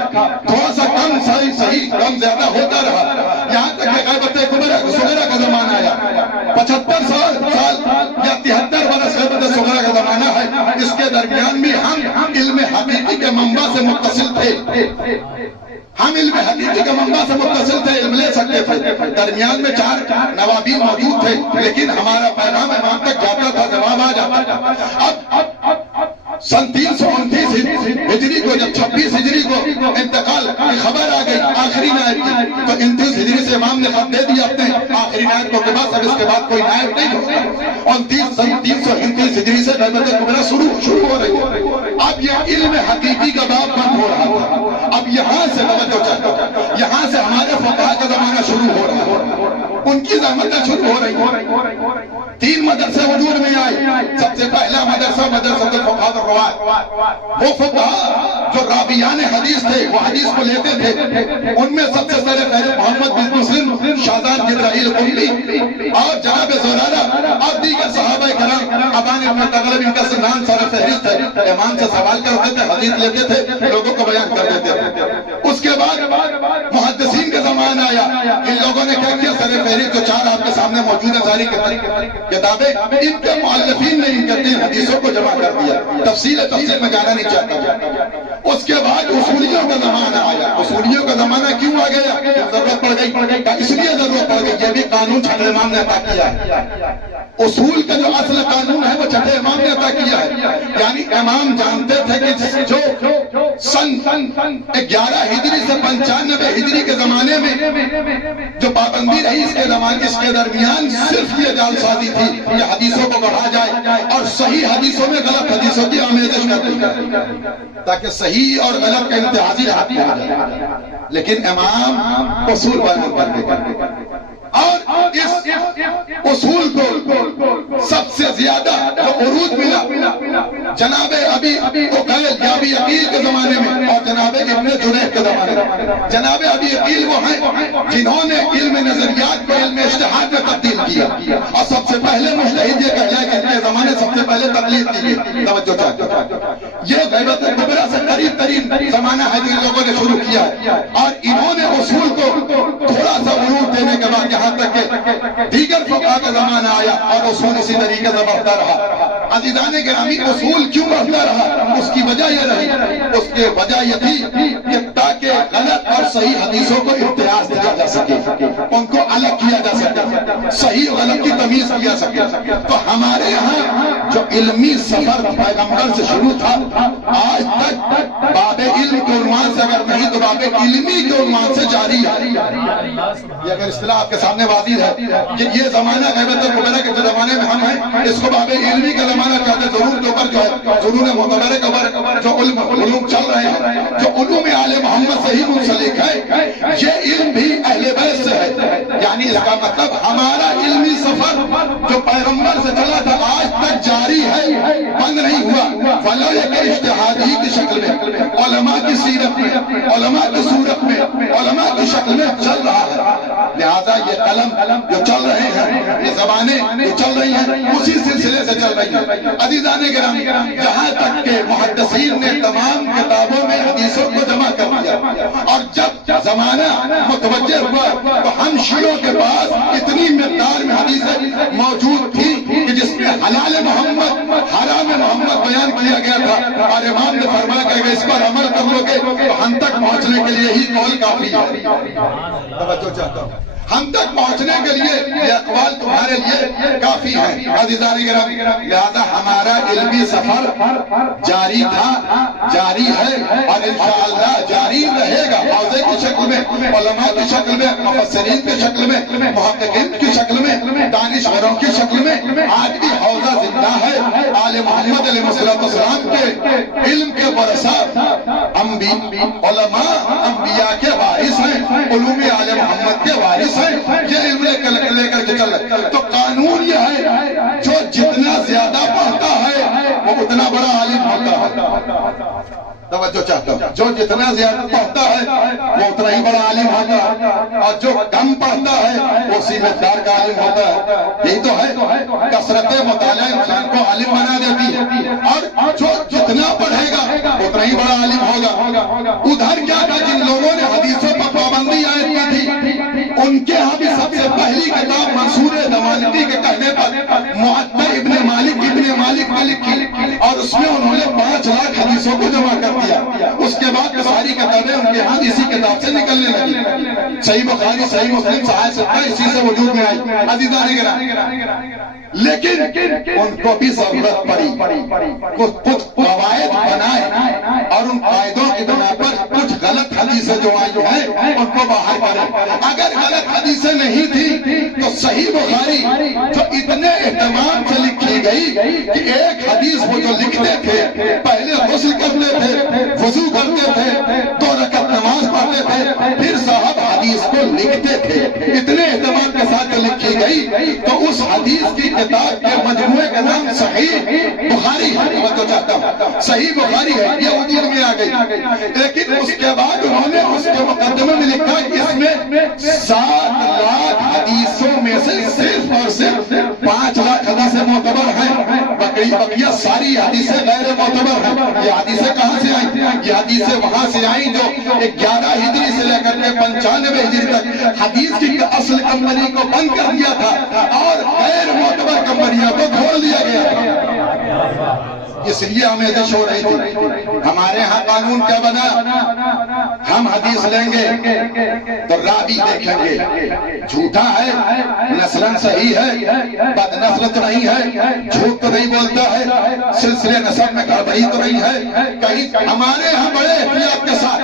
تھوڑا سا کم صحیح کم زیادہ ہوتا رہا یہاں تک کہ غیبت صغریٰ کا زمانہ آیا۔ 75 سال یا 73 برس غیبت صغریٰ کا زمانہ ہے۔ اس کے درمیان بھی ہم علم حقیقی کے منبع سے متصل تھے، ہم علم حقیقی کے منبع سے متصل تھے، علم لے سکتے تھے۔ درمیان میں 4 نوابین موجود تھے لیکن ہمارا پیغام امام تک جاتا تھا، جواب آ جاتا تھا۔ اب سن 329 ہجری کو جب 26 ہجری کو انتقال کی خبر آ گئی آخری نائب کی، تو 29 ہجری سے امام نے خط دے دیا اپنے آخری نائب کو کہ بس اب اس کے بعد کوئی نائب نہیں ہوگا۔ اور 329 ہجری سے غیبت کبریٰ شروع ہو رہی ہے۔ اب یہ علم حقیقی کا باب بند ہو رہا ہے۔ اب یہاں سے توجہ چاہتا، یہاں سے ہمارے فقہاء کا زمانہ شروع ہو رہا ہے، ان کی زحمتیں شروع ہو رہی ہیں۔ 3 مدرسے وجود میں آئے۔ سب سے پہلا مدرسہ مدرسۃ الفقہاء والرواة، وہ فقہاء جو راویان حدیث تھے، وہ حدیث کو لیتے تھے، ان میں سب سے پہلے محمد بن مسلم، شاذان جبرائیل قمری اور جناب زرارہ اور دیگر صحابہ کرام، ابان ابن تغلب، ان کا نام سر فہرست ہے۔ امام سے سوال کرتے تھے، حدیث لیتے تھے، لوگوں کو بیان کر دیتے تھے۔ اس کے بعد محدثین کا زمانہ آیا۔ ان لوگوں نے کیا کیا؟ سر فہرست جو 4 آپ کے سامنے موجود ہے ساری کتابیں، ان کے مؤلفین نے ان کے حدیثوں کو جمع کر دیا۔ تفصیل میں جانا نہیں چاہتا۔ اس کے بعد اصولیوں کا زمانہ آیا۔ اصولیوں کا زمانہ کیوں آ گیا؟ ضرورت پڑ گئی، اس لیے ضرورت پڑ گئی، یہ بھی قانون چھٹے امام نے عطا کیا ہے۔ اصول کا جو اصل قانون ہے وہ چھٹے امام نے عطا کیا ہے۔ یعنی امام جانتے تھے کہ جو سن 11 ہجری سے 95 ہجری کے زمانے میں جو پابندی رہی، اس کے درمیان صرف یہ جال سازی تھی کہ حدیثوں کو بڑھا جائے اور صحیح حدیثوں میں غلط حدیثوں کی آمیزش کر دی جائے تاکہ صحیح اور غلط کا امتیازی حق ہو جائے۔ لیکن امام اصول بیان کرتے اور اس اصول کو سب سے زیادہ عروج ملا جناب ابی عقیل کے زمانے میں اور جناب ابن جنیح کے زمانے میں۔ جناب ابی عقیل وہ ہیں جنہوں نے علم نظریات کو علم اجتہاد میں تبدیل کیا اور سب سے پہلے مجتہد یہ کہلائے کہ ان کے زمانے سب سے پہلے تقلید کی گئی۔ توجہ چاہتے، یہ غیبت کبریٰ سے قریب ترین زمانہ ہے جو ان لوگوں نے شروع کیا ہے اور انہوں نے اصول کو تھوڑا سا عروج دینے کے بعد یہاں تک کہ دیگر فقہاء کا زمانہ آیا اور اصول اسی طریقے سے بڑھتا رہا۔ عزیزان گرامی، اصول کیوں بڑھتا رہا؟ اس کی وجہ یہ رہی، اس کی وجہ یہ تھی کہ تاکہ غلط اور صحیح حدیثوں کو امتیاز دیا جا سکے، ان کو الگ کیا جا سکے، صحیح غلط کی تمیز کیا سکے۔ تو ہمارے یہاں جو علمی سفر پیغمبر سے شروع تھا آج تک باب علم کے عنوان سے اگر نہیں تو باب علمی کے عنوان سے جاری ہے۔ یہ اگر اصطلاح آپ کے سامنے واضح ہے کہ یہ زمانہ غیبت کبریٰ کے جو زمانے میں ہم ہیں اس کو باب علمی کا زمانہ کہتے ہیں۔ ضرور کے اوپر جو ہے ضرور معتبر کے اوپر جو علوم چل رہے ہیں، جو علوم آل محمد سے ہی منسلک ہے، یہ علم بھی اہل بیت سے ہے۔ یعنی اس کا مطلب ہمارا علمی سفر جو پیغمبر سے چلا تھا آج تک جاری ہے، بند نہیں ہوا، ولو ایک اجتہادی کی شکل میں، علماء کی سیرت میں، علماء کی صورت میں، علماء کی شکل میں چل رہا ہے۔ لہذا یہ قلم جو چل رہے ہیں، یہ زبانیں جو چل رہی ہیں، اسی سلسلے سے چل رہی ہیں۔ عزیزان گرامی، یہاں تک کہ محدثین نے تمام کتابوں میں حدیثوں کو جمع کر دیا اور جب زمانہ متوجہ ہوا تو ہم شیعوں کے پاس اتنی مقدار میں حدیثیں موجود تھی کہ جس میں حلال محمد حرام محمد بیان کیا گیا تھا اور امام نے فرمایا کہ اس پر عمل کر لو گے تو ہم تک پہنچنے کے لیے ہی قول کافی ہے. توجہ چاہتا ہوں, ہم تک پہنچنے کے لیے یہ اقوال تمہارے لیے کافی ہے. عزیزان گرامی, لہذا ہمارا علمی سفر جاری تھا, جاری ہے اور انشاءاللہ جاری رہے گا, حوضے کی شکل میں, علماء کی شکل میں, مفسرین کی شکل میں, محققین کی شکل میں, دانشوروں کی شکل میں. آج بھی حوضہ زندہ ہے. آل محمد علیہ السلام کے علم کے ورثہ علماء انبیاء کے وارث ہیں, علوم آل محمد کے وارث ہیں. یہ علم لے کر کے چل رہے. تو قانون یہ ہے جو جتنا زیادہ پڑھتا ہے وہ اتنا بڑا عالم ہوتا ہے. توجہ چاہتا ہوں, جو جتنا زیادہ پڑھتا ہے وہ اتنا ہی بڑا عالم ہوتا ہے, اور جو کم پڑھتا ہے وہ اسی مقدار کا عالم ہوتا ہے. یہی تو ہے, کثرت مطالعہ انسان کو عالم بنا دیتی ہے, اور جو جتنا پڑھے گا اتنا ہی بڑا عالم ہوگا. ادھر کیا تھا, جن لوگوں نے حدیثوں پر پابندی عائد کی تھی ان کے ہاں بھی سب سے پہلی کتاب منصور دمالکی کے کہنے پر معطا ابن مالک نے لکھی, اور اس میں انہوں نے 5 لاکھ حدیثوں کو جمع کر دیا. اس کے بعد ساری کتابیں ان کے ہاں اسی کتاب سے نکلنے لگی. صحیح بخاری, صحیح مسلم, صحیح ستہ اسی سے وجود میں آئی. عزیزان گرامی, لیکن ان کو بھی ضرورت پڑی کچھ قواعد بنائے, اور ان قاعدوں کی بنا پر کچھ غلط حدیثیں جو آئی ہیں ان کو باہر کریں. اگر غلط حدیثیں نہیں تھی تو صحیح بخاری جو اتنے اہتمام سے لکھی گئی کہ ایک حدیث وہ جو لکھتے تھے, پہلے غسل کرتے تھے, وضو کرتے تھے, 2 رکعت نماز پڑھتے تھے, پھر صاحب حدیث کو لکھتے تھے. اتنے اہتمام کے ساتھ جو لکھی گئی تو اس حدیث کی کتاب کے مجموعے کا نام صحیح بخاری ہے. میں تو چاہتا ہوں صحیح بخاری ہے, یہ وجود میں آ گئی. لیکن اس کے بعد انہوں نے اس کے مقدمے میں لکھا کہ اس میں 7 لاکھ حدیثوں میں سے صرف اور صرف 5 لاکھ حدیثیں معتبر ہیں, بقیہ ساری حدیثیں غیر معتبر ہیں. یہ حدیثیں کہاں سے آئیں؟ یہ حدیثیں وہاں سے آئیں جو 11 ہجری سے لے کر کے 95 ہجری تک حدیث کی اصل کمپنی کو بند کر دیا تھا اور غیر معتبر کمپنیوں کو کھول دیا گیا. اس لیے ہمیں دش ہو رہی تھی. ہمارے ہاں قانون کیا بنا, ہم حدیث لیں گے تو راوی دیکھیں گے, جھوٹا ہے, نسلاً صحیح ہے, بد نسل تو نہیں ہے, جھوٹ تو نہیں بولتا ہے, سلسلے نسب میں گڑبڑی تو نہیں ہے کہیں. ہمارے ہاں بڑے احتیاط کے ساتھ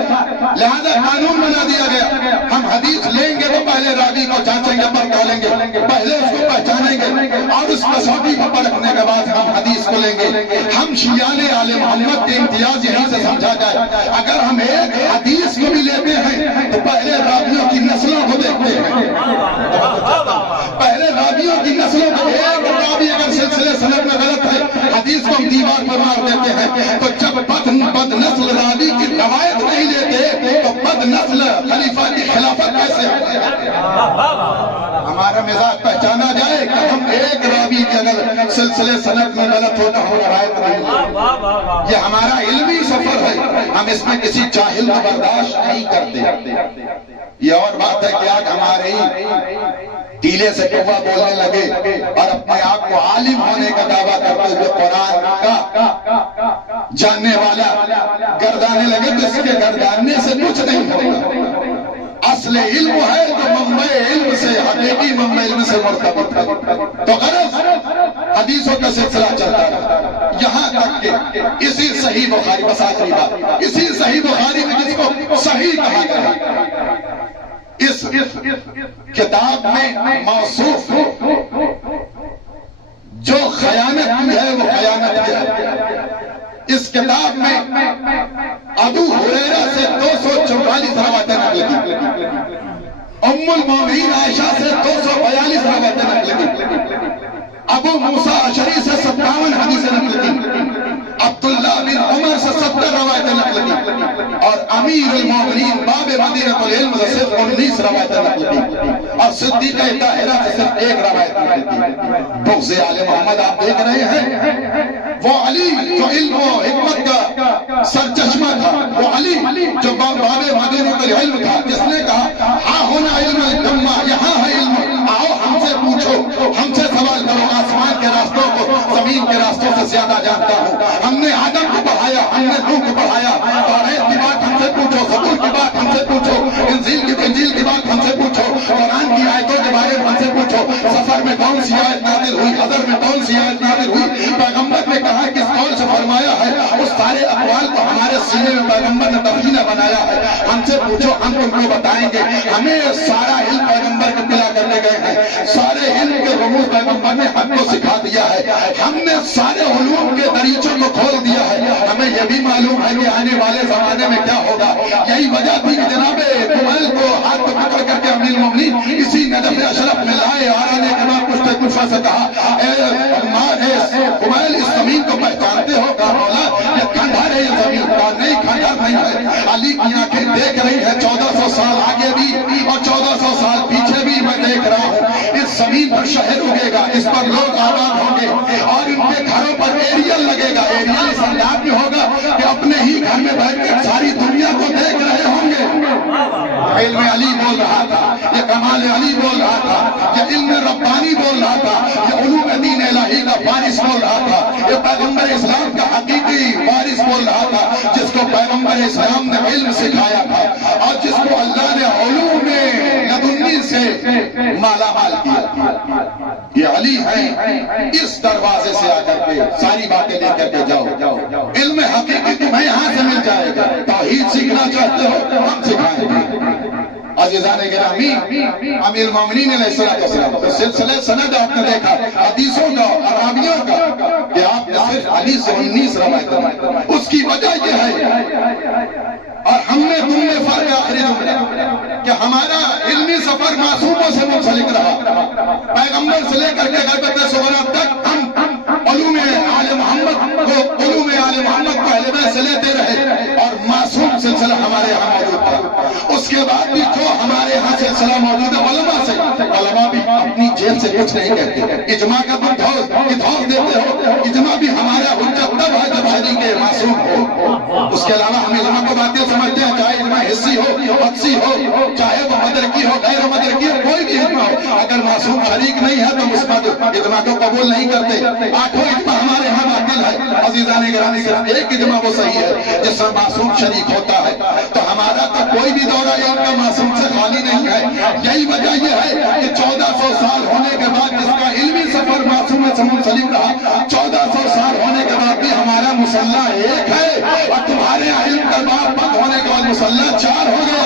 لہذا قانون بنا دیا گیا, ہم حدیث لیں گے تو پہلے راوی کو جانچیں گے, پرکھالیں گے, پہلے اس کو پہچانیں گے, اور اس کسوٹی کو پرکھنے کے بعد ہم حدیث کو لیں گے. ہم شیعان آل محمد کے امتیاز یہیں سے سمجھا جائے. اگر ہم ایک حدیث کو بھی لیتے ہیں تو پہلے راویوں کی نسلوں کو دیکھتے ہیں, پہلے راویوں کی نسلوں کو. ایک راوی اگر سلسلے سند میں غلط ہے, حدیث کو ہم دیوار پر مار دیتے ہیں. تو جب بد نسل راوی کی روایت نہیں لیتے تو بد نسل خلیفہ کی خلافت کیسے ہے؟ ہمارا مزاج پہچانا جائے کہ ہم ایک راوی کے اگر سلسلے سند میں غلط ہوتا ہو روایت نہیں. یہ ہمارا علمی سفر ہے, ہم اس میں کسی جاہل کو برداشت نہیں کرتے. یہ اور بات ہے کہ آج ہمارے ٹیلے سے کوا بولنے لگے اور اپنے آپ کو عالم ہونے کا دعویٰ کرتے ہوئے قرآن کا جاننے والا گردانے لگے تو اس کے گردانے سے کچھ نہیں ہوگا. اصل علم ہے جو منبع علم سے, حقیقی منبع علم سے مرتبط ہے. تو غرض حدیثوں کا سلسلہ چلتا رہا یہاں تک کہ اسی صحیح بخاری, بس آخری بات, اسی صحیح بخاری میں جس کو صحیح کہا گیا, اس کتاب میں موصوف جو خیانت کی ہے وہ خیانت کی ہے. اس کتاب میں ابو ہریرہ سے 244 روایتیں نقل کی, ام المومنین عائشہ سے 242 روایتیں نقل کی, ابو موسیٰ اشعری سے 57 حدیثیں نقل کی, عبداللہ بن عمر سے 70 روایتیں نقل کی, اور امیر المومنین باب مدینہ العلم سے صرف 19 روایتیں نقل کی, اور صدیقہ طاہرہ سے صرف 1 روایت نقل کی. بغض آل محمد آپ دیکھ رہے ہیں, وہ علی جو علم و حکمت کا سرچشمہ تھا, وہ علی جو باب مدینہ العلم تھا, جس نے کہا ہاں ہونا علم الجمہ, یہاں ہے علم, آؤ ہم سے پوچھو, ہم سے سوال کرو, آسمان کے راستوں کو زمین کے راستوں سے زیادہ جانتا ہوں. ہم نے آدم کو پڑھایا, ہم نے نوح کو پڑھایا, توریت کی بات ہم سے پوچھو, زبور کی بات ہم سے پوچھو, انجیل کی بات ہم سے پوچھو, قرآن کی آیتوں کے بارے میں ہم سے پوچھو. سفر میں کون سی آیت نازل ہوئی, حضر میں کون سی آیت نازل ہوئی, پیغمبر نے کہا کس قول سے فرمایا ہے, اس سارے اقوال کو ہمارے سینے میں پیغمبر نے دفینہ بنایا ہے. ہم سے پوچھو, ہم تم کو بتائیں گے. ہمیں سارا علم پیغمبر کو پلا کرنے گئے ہیں, سارے علم کے رموز پیغمبر نے ہم کو سکھا دیا ہے. ہم نے سارے علوم کے دریچوں کو کھول دیا ہے. ہمیں یہ بھی معلوم ہے کہ آنے والے زمانے میں کیا ہوگا. یہی وجہ تھی کہ جناب قبیل کو ہاتھ پکڑ کر کے امیر المومنین اسی نجف اشرف میں لائے, اور آنے کے بعد کچھ کچھ سے کہا, قبیل اس زمین کو پہچانتے ہو, کہا مولا یہ کھنڈر ہے, یہ زمین کا نہیں, کھنڈر نہیں ہے. علی کی آنکھیں دیکھ رہی ہے 1400 سال آگے بھی اور 1400 سال پیچھے بھی میں دیکھ رہا ہوں. اس زمین پر شہر اگے گا, اس پر لوگ آباد ہوں گے, اور ان کے گھروں پر ایریل لگے گا. ایریل اس انداز میں ہوگا کہ اپنے ہی گھر میں بیٹھ کر ساری دنیا کو دیکھ رہے ہوں گے. علم علی بول رہا تھا, یہ کمال علی بول رہا تھا, یہ علم ربانی بول رہا تھا, یہ علوم دین الہی کا وارث بول رہا تھا, یہ پیغمبر اسلام کا حقیقی وارث بول رہا تھا, جس کو پیغمبر اسلام نے علم سکھایا تھا, اور جس کو اللہ نے علوم لدنی سے مالا مال کیا. یہ علی ہے, اس دروازے سے آ کر کے ساری باتیں لے کر کے جاؤ. علم حقیقی تمہیں یہاں سے مل جائے گا. توحید سیکھنا چاہتے ہو ہم سکھائیں گے. عزیزان گرامی, امیر المومنین علیہ السلام تو سلسلہ سند آپ نے دیکھا حدیثوں کا, اراویوں کا, کہ آپ نے صرف علی سے 19 روایتیں. اس کی وجہ یہ ہے, اور ہم نے تم نے فرق آخری جملہ کہ ہمارا علمی سفر معصوموں سے منسلک رہا. پیغمبر سے لے کر کے غیبت صغرا تک ہم علوم آل محمد کو اہل بیت سے لیتے رہے, اور معصوم سلسلہ ہمارے یہاں موجود تھا. اس کے بعد بھی جو ہمارے یہاں سلسلہ موجود ہے علماء سے, علماء بھی اپنی جیب سے کچھ نہیں کہتے. اجماع کا تم دھوس دیتے ہو, اجماع بھی ہمارا حجت تب ہے جب حدیث کے معصوم ہو. اس کے علاوہ ہم اجماع کو باتیں سمجھتے ہیں, چاہے اجماع حصی ہو, حدسی ہو, چاہے وہ مدرکی ہو, غیر مدرکی ہو, کوئی بھی اجماع ہو, اگر معصوم شریک نہیں ہے تو مثبت اجماع کو قبول نہیں کرتے. آٹھوں اجماع ہمارے یہاں باطل ہے. عزیزان گرامی, صرف ایک اجماع وہ صحیح ہے جس میں معصوم شریک ہوتا ہے. تو ہمارا تو کوئی بھی دورہ علم کا معصوم سے خالی نہیں ہے. یہی وجہ یہ ہے کہ 1400 سال ہونے کے بعد جس کا علمی سفر معصوم سے منسلک رہا, 1400 سال ہونے کے بعد بھی ہمارا مسلح ایک ہے, اور تمہارے علم کا باب بند ہونے کے بعد مسلح 4 ہو گیا.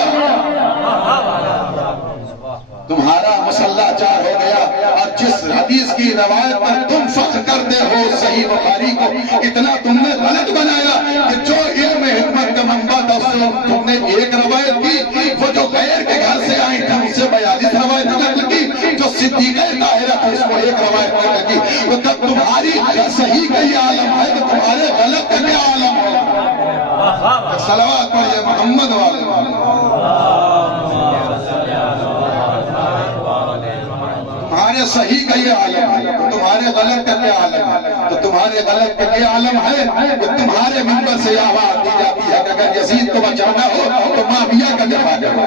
تمہارا مسلح 4 ہو گیا. اور جس حدیث کی روایت پر تم فخر کرتے ہو صحیح بخاری کو, اتنا تم نے غلط بنایا کہ جو علم حکمت کا منبع تھا اس سے تم نے ایک روایت کی, وہ جو غیر کے گھر سے آئی تھی ان سے 42 روایت نقل کی, جو صدیقہ طاہرہ تھا اس کو ایک روایت نقل کی. تو جب تمہاری صحیح کا یہ عالم ہے تو تمہارے غلط کا کیا عالم ہے. صلوات پڑھیے محمد والے. تمہارے صحیح کا یہ عالم ہے تو تمہارے غلط کا کیا عالم ہے. تو تمہارے غلط کا یہ عالم ہے کہ تمہارے منبر سے یہ آواز دی جاتی ہے کہ اگر یزید کو بچانا ہو تو معاویہ کا دفاع کرو,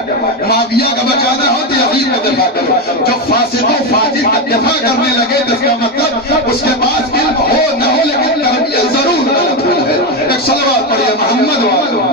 معاویہ کا بچانا ہو تو یزید کا دفاع کرو. جو فاسق و فاجر کا دفاع کرنے لگے جس کا مطلب اس کے پاس علم ہو نہ ہو لیکن تربیت ضرور غلط ہوئی ہے. ایک صلوات پڑھیے محمد والے.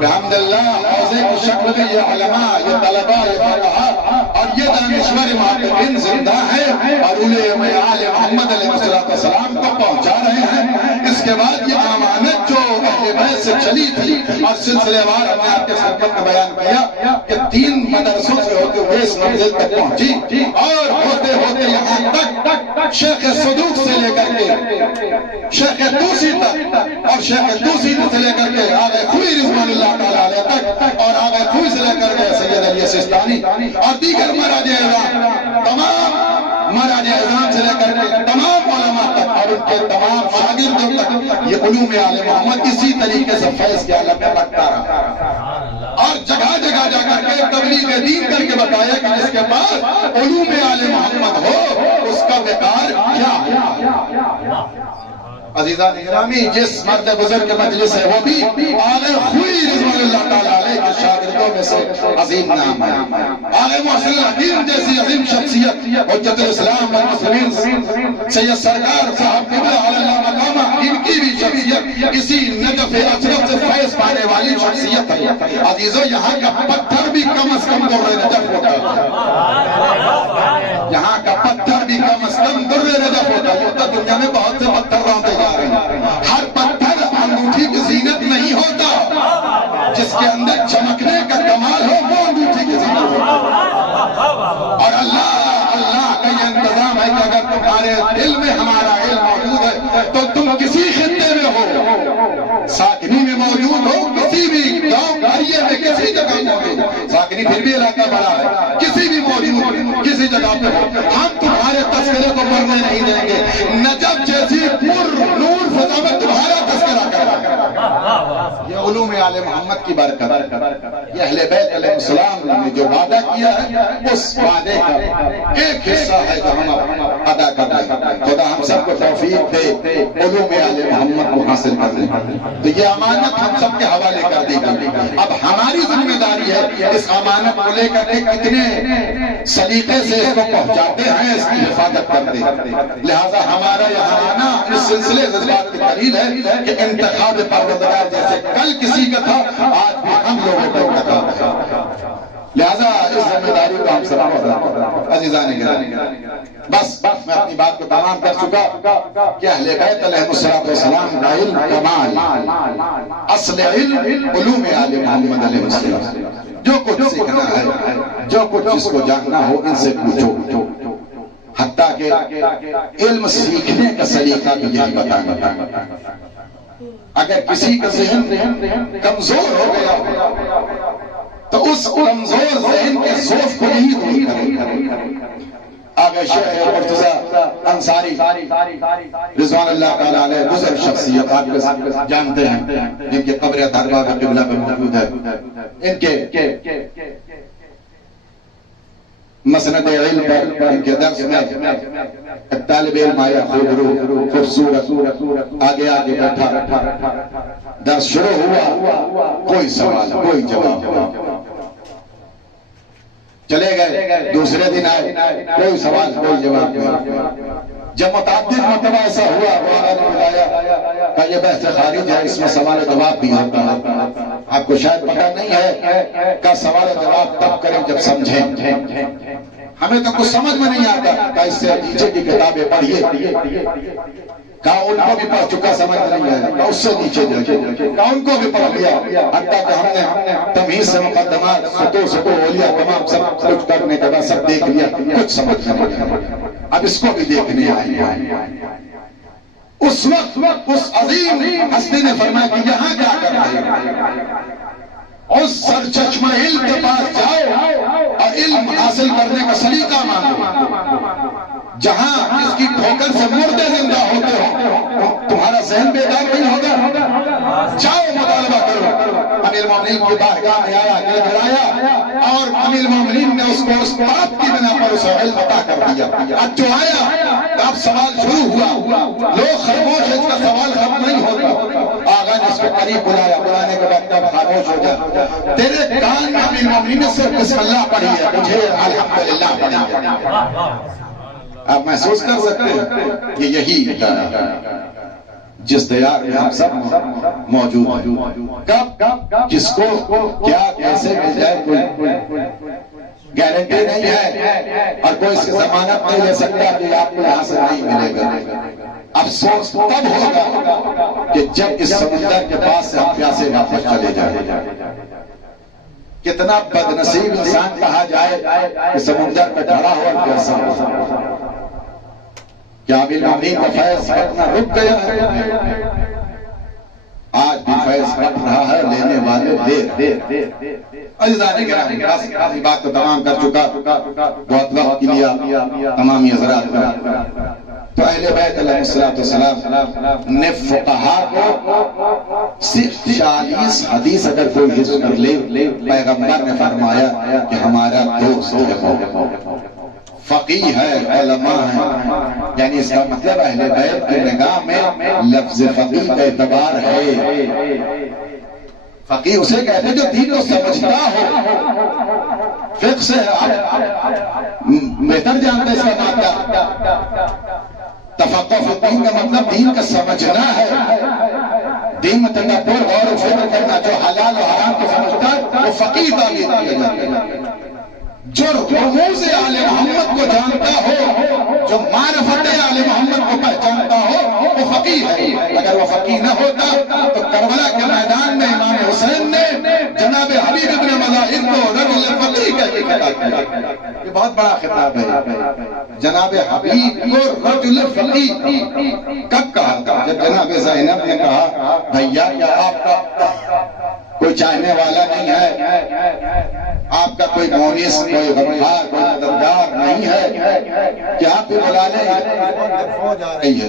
بحمد اللہ, حوضے کی شکل میں یہ علماء, یہ طلباء, یہ فقہاء اور یہ دانشور محققین زندہ ہیں اور علماء آل محمد علیہ السلام کو پہنچا رہے ہیں. اس کے بعد یہ امانت جو اہل بیت سے چلی تھی, اور سلسلے وار ہم نے آپ کے خدمت میں بیان کیا کہ 3 مدرسوں سے ہوتے ہوئے اس منزل تک پہنچی, اور ہوتے ہوتے یہاں تک شیخ صدوق سے لے کر کے شیخ توسی تک, اور شیخ توسی سے لے کر کے آگے خوئی رضوان اللہ تعالیٰ علیہ تک, اور آگے خوئی سے لے کر کے سید علی سستانی اور دیگر مراج اعظام, تمام مراج اعظام سے لے کر کے تمام علماء تک اور ان کے تمام شاگردوں تک یہ علوم آل محمد اسی طریقے سے فیض کے عالم میں بڑھتا رہا. اور جگہ جگہ جا کر کے تبلیغ دین کر کے بتایا کہ جس کے پاس علوم آل محمد ہو اس کا وقار کیا ہے. عزیزان گرامی جس مرد بزرگ کے مجلس ہے وہ بھی آل خوئی رضوان اللہ تعالیٰ علیہ کے شاگردوں میں سے عظیم نام ہے. آل محسن الحکیم جیسی عظیم شخصیت حجت الاسلام والمسلمین سید سرکار صاحب قبلہ علی اللہ مقامہ، ان کی بھی شخصیت اسی نجف اشرف سے فیض پانے والی شخصیت ہے. عزیزو یہاں کا پتھر بھی کم از کم در نجف ہوتا ہے. یہاں کا پتھر بھی کم از کم در نجف ہوتا ہے. تو دنیا میں بہت سے پتھر رہتے جا رہے ہیں. ہر پتھر انگوٹھی کی زینت نہیں ہوتا. جس کے اندر چمکنے کا کمال ہو وہ انگوٹھی کی زینت ہوتا. اور اللہ کا یہ انتظام ہے کہ اگر تمہارے دل میں ہمارا علم موجود ہے تو تم کسی خطے میں ہو، ساکنی میں موجود ہو، کسی بھی گاؤں قریے میں کسی جگہ موجود ہو، ساکنی پھر بھی علاقہ بڑا ہے، کسی بھی موجود کسی جگہ پہ ہو، ہم تمہارے تذکرے کو مرنے نہیں دیں گے. نجف جیسی پر نور فضا میں تمہارا تذکرہ کریں. یہ علوم آل محمد کی برکت، یہ اہل بیت علیہ السلام نے جو وعدہ کیا ہے اس وعدے کا ایک حصہ ہے جو ہم ادا کر رہے ہیں. خدا ہم سب کو توفیق دے علوم آل محمد کو حاصل کرنے. تو یہ امانت ہم سب کے حوالے کر دی گئی. اب ہماری ذمہ داری ہے اس امانت کو لے کر کتنے سلیقے سے اس کو پہنچاتے ہیں، اس کی حفاظت کرتے ہیں. لہذا ہمارا یہاں آنا اس سلسلے سے بات کی دلیل ہے کہ انتخاب پروردگار جیسے کل کسی کا تھا آج بھی ہم لوگوں کا انتخاب ہے. لہذا اس ذمہ داری کو ہم سب عزیزان گرامی، بس میں اپنی بات کو تمام کر چکا کہ اہل بیت علیہ السلام کا علم کمال، اصل علم علوم آل محمد علیہ السلام. جو کچھ سیکھنا ہے، جو کچھ جس کو جاننا ہو ان سے پوچھو. حتیٰ کہ علم سیکھنے کا سلیقہ بھی یہی بتانا. اگر کسی کا ذہن کمزور ہو گیا تو اس کمزور ذہن کے ذوق کو نہیں دور کرے. آگے شیخ مرتضیٰ انصاری رضوان اللہ تعالیٰ علیہ بزرگ شخصیت، آپ جانتے ہیں جن کی قبر دربار قبلہ پہ موجود ہے. ان کے مسند علم پر ان کے درس میں طالب علم آیا خوبصورت آگے بیٹھا، درس شروع ہوا، کوئی سوال کوئی جواب. چلے گئے، دوسرے دن آئے، کوئی سوال کوئی جواب نہیں. جب متعدد مرتبہ ایسا ہوا بلایا کہ یہ بحث خارج ہے، اس میں سوال جواب بھی ہوتا ہے. آپ کو شاید پتہ نہیں ہے کہ سوال جواب تب کریں جب سمجھیں. ہمیں تو کچھ سمجھ میں نہیں آتا کہ اس سے نیچے کی کتابیں پڑھیے، کہا ان کو بھی پڑھ چکا سمجھ نہیں آیا، کہا اس سے نیچے دیکھیں، کہا ان کو بھی پڑھ لیا. حتیٰ کہ ہم نے تمہید سے مقدمات سطور اولیاء تمام سب کچھ کرنے کے بعد سب دیکھ لیا، کچھ سمجھ نہیں آیا. اب اس کو بھی دیکھنے آئے. اس وقت اس عظیم ہستی نے فرمایا کہ یہاں کیا کر رہے ہیں؟ اس سرچشمہ علم کے پاس جاؤ اور علم حاصل کرنے کا سلیقہ مانگو. جہاں اس کی ٹھوکر سے مردے زندہ ہوتے ہو، تمہارا ذہن بیدار نہیں ہوگا. جاؤ مطالبہ کرو. امیر مومنین کی بارگاہ میں آیا، گڑگڑایا، اور امیر مومنین نے اس کو اس بات کی بنا پر اسے علم عطا کر دیا. اب جو آیا اب سوال شروع ہوا، لوگ خاموش ہیں، اس کا سوال ختم نہیں ہوتا. آغا نے اس کو قریب بلایا، بلانے کے بعد کب خاموش ہو جا. تیرے کان میں امیر مومنین نے صرف بسم اللہ پڑھی ہے، مجھے الحمدللہ پڑھی ہے. آپ محسوس کر سکتے ہیں کہ یہی جس دیار میں ہم سب موجود ہیں. کب کس کو کیا کیسے مل جائے کوئی گارنٹی نہیں ہے، اور کوئی اس کی ضمانت نہیں لے سکتا کہ آپ کو یہاں سے نہیں ملے گا. افسوس تب ہوگا کہ جب اس سمندر کے پاس سے ہم پیاسے واپس چلے جائیں. کتنا بد نصیب انسان کہا جائے کہ سمندر پہ کھڑا ہوا پیاسا ہو. کیا امیر مومنین کا فیض اتنا رک گیا ہے؟ آج بھی فیض بٹ رہا ہے، لینے والے دیر. عزیزان گرامی، کافی بات کو تمام کر چکا، بہت وقت کے لیے تمامی حضرات کا. تو اہل بیت علیہ السلام نے فقہا کو صرف 40 حدیث اگر کوئی حفظ کر لے، پیغمبر نے فرمایا کہ ہمارا دوست ہے. فقیہ ہے، علماء ہیں، یعنی اس کا مطلب اہل بیت کی نگاہ میں لفظ فقیہ کا اعتبار ہے۔ فقیہ اسے کہتے ہیں جو دین کو سمجھتا ہو، فقہ سے آپ بہتر جانتے ہیں اس کا مطلب۔ تفقہ فی الدین کا مطلب دین کا سمجھنا ہے، دین میں تدبر غور و فکر کرنا، جو حلال و حرام کو سمجھتا ہے وہ فقیہ تعبیر کیا جاتا ہے۔ جو رموز آل محمد کو جانتا ہو، جو معرفت آل محمد کو پہچانتا ہو، وہ فقیہ ہے۔ اگر وہ فقیہ نہ ہوتا تو کربلا کے میدان میں امام حسین نے جناب حبیب ابن مظاہر کو رجل فقیہ کہہ کے خطاب کیا۔ یہ بہت بڑا خطاب ہے، جناب حبیب کو رجل فقیہ کب کہا؟ جب جناب زینب نے کہا بھیا کیا آپ کا کوئی چاہنے والا نہیں ہے، آپ کا کوئی مونس، کوئی غمخوار، کوئی مددگار نہیں ہے کہ آپ کو بلا لیں؟ فوج آ رہی ہے،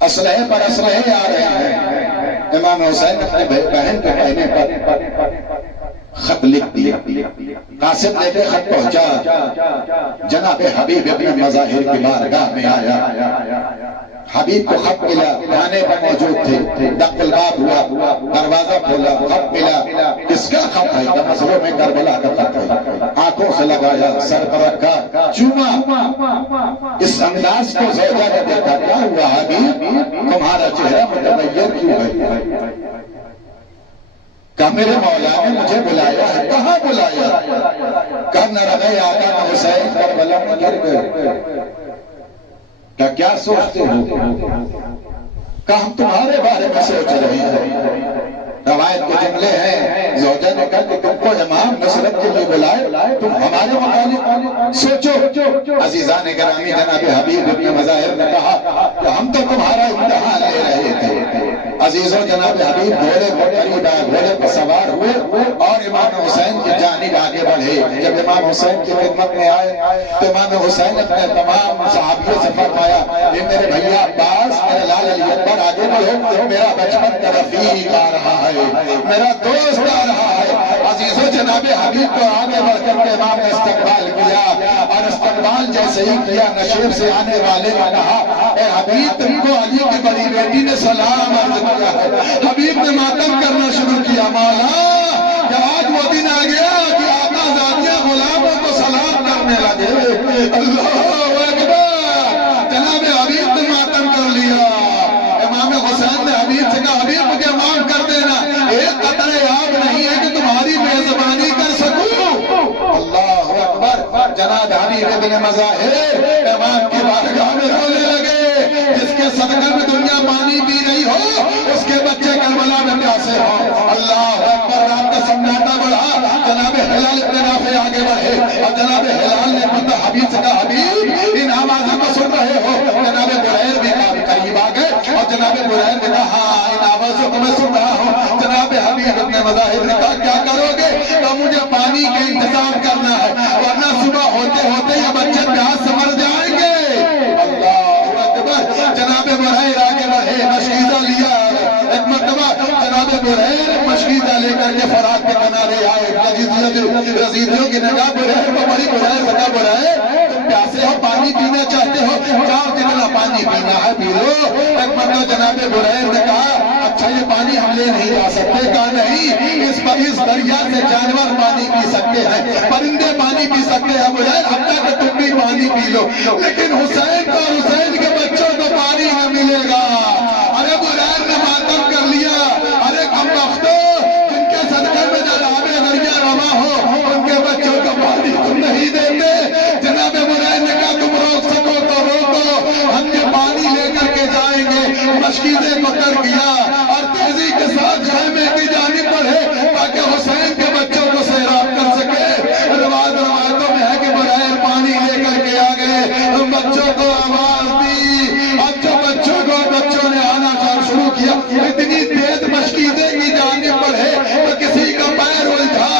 اسلحے پر اسلحے آ رہے ہیں۔ امام حسین اپنے بہن کے کہنے پر خط لکھ دیا، قاصد لے کے خط پہنچا، جناب حبیب ابن مظاہر کی بارگاہ میں آیا، حبیب کو خط ملا، کھانے پر موجود تھے، دق الباب ہوا، دروازہ کھولا، خط ملا، کس کا خط ہے؟ مسلوں میں کربلا کا خط ہے۔ آنکھوں سے لگایا، سر پر رکھا، چوما۔ اس انداز کو زوجہ نے دیکھا، کیا ہوا حبیب تمہارا چہرہ متغیر کیوں ہے؟ کہا میرے مولا نے مجھے بلایا ہے۔ کہاں بلایا؟ کہا نہ رہے آقا حسین کربلا میں گر گئے۔ کیا سوچتے ہو؟ کہ ہم تمہارے بارے میں سوچ رہے ہیں۔ روایت کے جملے ہیں، زوجہ نے کہا کہ تم کو امام نصرت کے لیے بلائے، تم ہمارے متعلق سوچو۔ عزیزان گرامی، جناب حبیب ابن مظاہر نے کہا کہ ہم تو تمہارا امتحان لے رہے تھے۔ عزیزوں، جناب حبیب گھوڑے کو قریب آئے، گھوڑے پر سوار ہوئے اور امام حسین کی جانب آگے بڑھے۔ جب امام حسین کی خدمت میں آئے تو امام حسین نے اپنے تمام صحابیوں سے فرمایا، یہ میرے بھیا عباس، میرے لال علی اکبر، آگے بڑھو، میرا بچپن کا رفیق آ رہا ہے، میرا دوست آ رہا ہے۔ عزیزوں، جناب حبیب کو آگے بڑھ کر کے امام نے استقبال کیا، اور استقبال جیسے ہی کیا، نشیب سے آنے والے نے کہا، اے حبیب تم کو علی کی بڑی بیٹی نے سلام عرض کیا ہے۔ حبیب نے ماتم کرنا شروع کیا، مولا جب آج وہ دن آ گیا کہ آقا زادیاں غلاموں کو سلام کرنے لگے۔ اللہ اکبر! جناب حبیب نے ماتم کر لیا۔ امام حسین نے حبیب سے کہا، حبیب مجھے معاف کر دینا، ایک قطرہ آب نہیں ہے کہ تمہاری میزبانی کر سکوں۔ اللہ اکبر! جناب حبیب ابن مظاہر امام کی بارگاہ میں رونے لگے۔ جس کے صدقہ میں دنیا پانی پی رہی ہو، اس کے بچے کربلا میں پیاسے ہو۔ اللہ اکبر! رات کا سناٹا بڑھا، جناب ہلال ابن نافع آگے بڑھے، اور جناب ہلال نے حبیب سے کہا، حبیب ان آوازوں کو سن رہے ہو؟ جناب بریر بھی قریب آ گئے، اور جناب بریر نے کہا، ہاں ان آوازوں کو میں سن رہا ہوں۔ جناب حبیب ابن مظاہر نے کہا، کیا کرو گے؟ تو مجھے پانی کا انتظام کرنا ہے، ورنہ صبح ہوتے ہوتے یہ بچے پیاس سے مر جائیں گے۔ اللہ اکبر! جناب بریر آگے بڑھے، مشکیزہ لیا، ایک مرتبہ جناب بریر مشکیزہ لے کر کے فرات کے کنارے آئے۔ رزیدیوں کی نگاہ بریر کو بڑی، بریر سے کہا، بریر تم پیاسے ہو، پانی پینا چاہتے ہو، جاؤ جتنا پانی پینا ہے پی لو۔ ایک مرتبہ جناب بریر نے کہا، اچھا یہ پانی ہم لے نہیں جا سکتے؟ کہا نہیں، اس دریا سے جانور پانی پی سکتے ہیں، پرندے پانی پی سکتے ہیں، بریر حتیٰ کہ تم بھی پانی پی لو، لیکن حسین کو اور حسین کے بچوں کو پانی نہ ملے گا۔ ارے بریر نے ماتم کر لیا، ارے کم بختو، جن کے صدقے میں جناب دریا رواں ہو، ان کے بچوں کو پانی تم نہیں دیتے۔ جناب بریر نے کہا، تم روک سکو تو روکو، ہم یہ پانی لے کر کے جائیں گے۔ مشکیزے کو تر کیا اور تیزی کے ساتھ خیمے کی جانب بڑھے تاکہ حسین کے بچوں کو سیراب کر سکے۔ روایتوں میں ہے کہ بریر پانی لے کر کے آ گئے، بچوں کو آواز دی، اب جو بچوں نے آنا شروع کیا، اتنی تیز مشکیزے کی جانب بڑھے تو کسی کا پیر الجھا،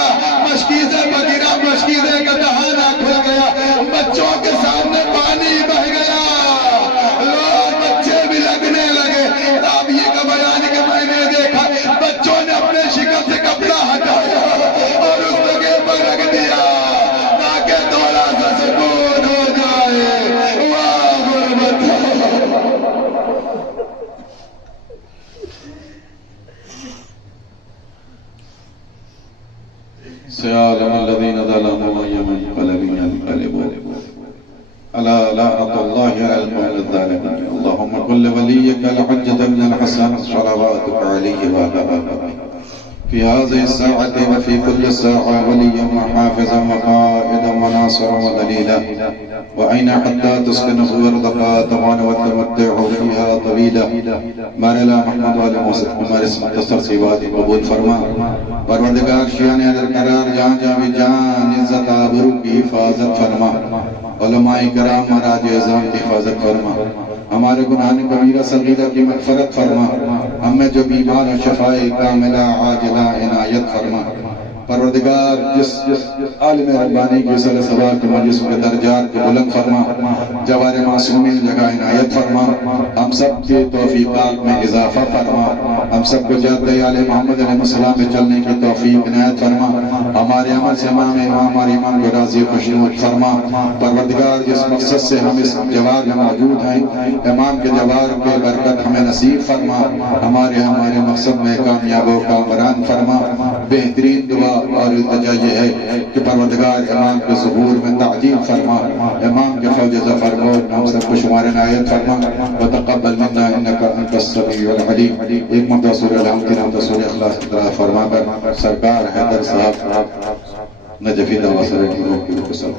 مشکیزے پر گرا، مشکیزے کا دہانہ کھل گیا، بچوں کے سامنے پانی بہ گیا، لوگ بچے بھی لگنے لگے۔ رابعی کا بیان کہ میں نے دیکھا بچوں نے اپنے شکل سے کپڑا ہٹایا اور اس جگہ پر رکھ دیا تاکہ تھوڑا سا سکون سيعلم الذين ظلموا أي منقلب ينقلبون ألا لعنة الله على القوم الظالمين. اللهم كن لوليك الحجة بن الحسن صلواتك عليه وعلى آله في هذه الساعة وفي كل ساعة وليا وحافظا وقائدا وناصرا ودليلا، وأين حتى تسكنه أرضك طوعا وتمتع فيها طويلا. مارلا محمد والے ہمارے مختصر سی بات قبول فرما. پروردگار شیان حضر قرار جان جاوی جان عزت آبرو کی حفاظت فرما. علماء کرام مراج اعظام کی حفاظت فرما. ہمارے گناہ کبیرہ صغیرہ کی مغفرت فرما. ہمیں جو بیمار و شفائے کاملہ عاجلہ عنایت فرما. پروردگار جس عالم ربانی کی صلی سوال کے مجلس کے درجات کو بلند فرما. جوار معصومین جگہ عنایت فرما. ہم سب کے توفیقات میں اضافہ فرما. ہم سب کو جادہ آل محمد علیہ السلام میں چلنے کی توفیق عنایت فرما. ہمارے عمل سے ہمارے امام کو راضی خوشنود فرما. پروردگار جس مقصد سے ہم اس جوار میں موجود ہیں، امام کے جوار کے برکت ہمیں نصیب فرما. ہمارے مقصد میں کامیاب و کامران فرما. بہترین دعا اور التجا یہ ہے کہ پروردگار امام کے ظہور میں تعجیل فرما. امام کے فوج ظفر کو ہم سب کو شمار عنایت فرما. وتقبل منا انک انت السمیع العلیم. ایک مرتبہ سورہ الحمد کی نام سورہ اخلاص کی طرح فرما کر سرکار حیدر صاحب نجفی دعویٰ سرے کی روح کی روح کے ساتھ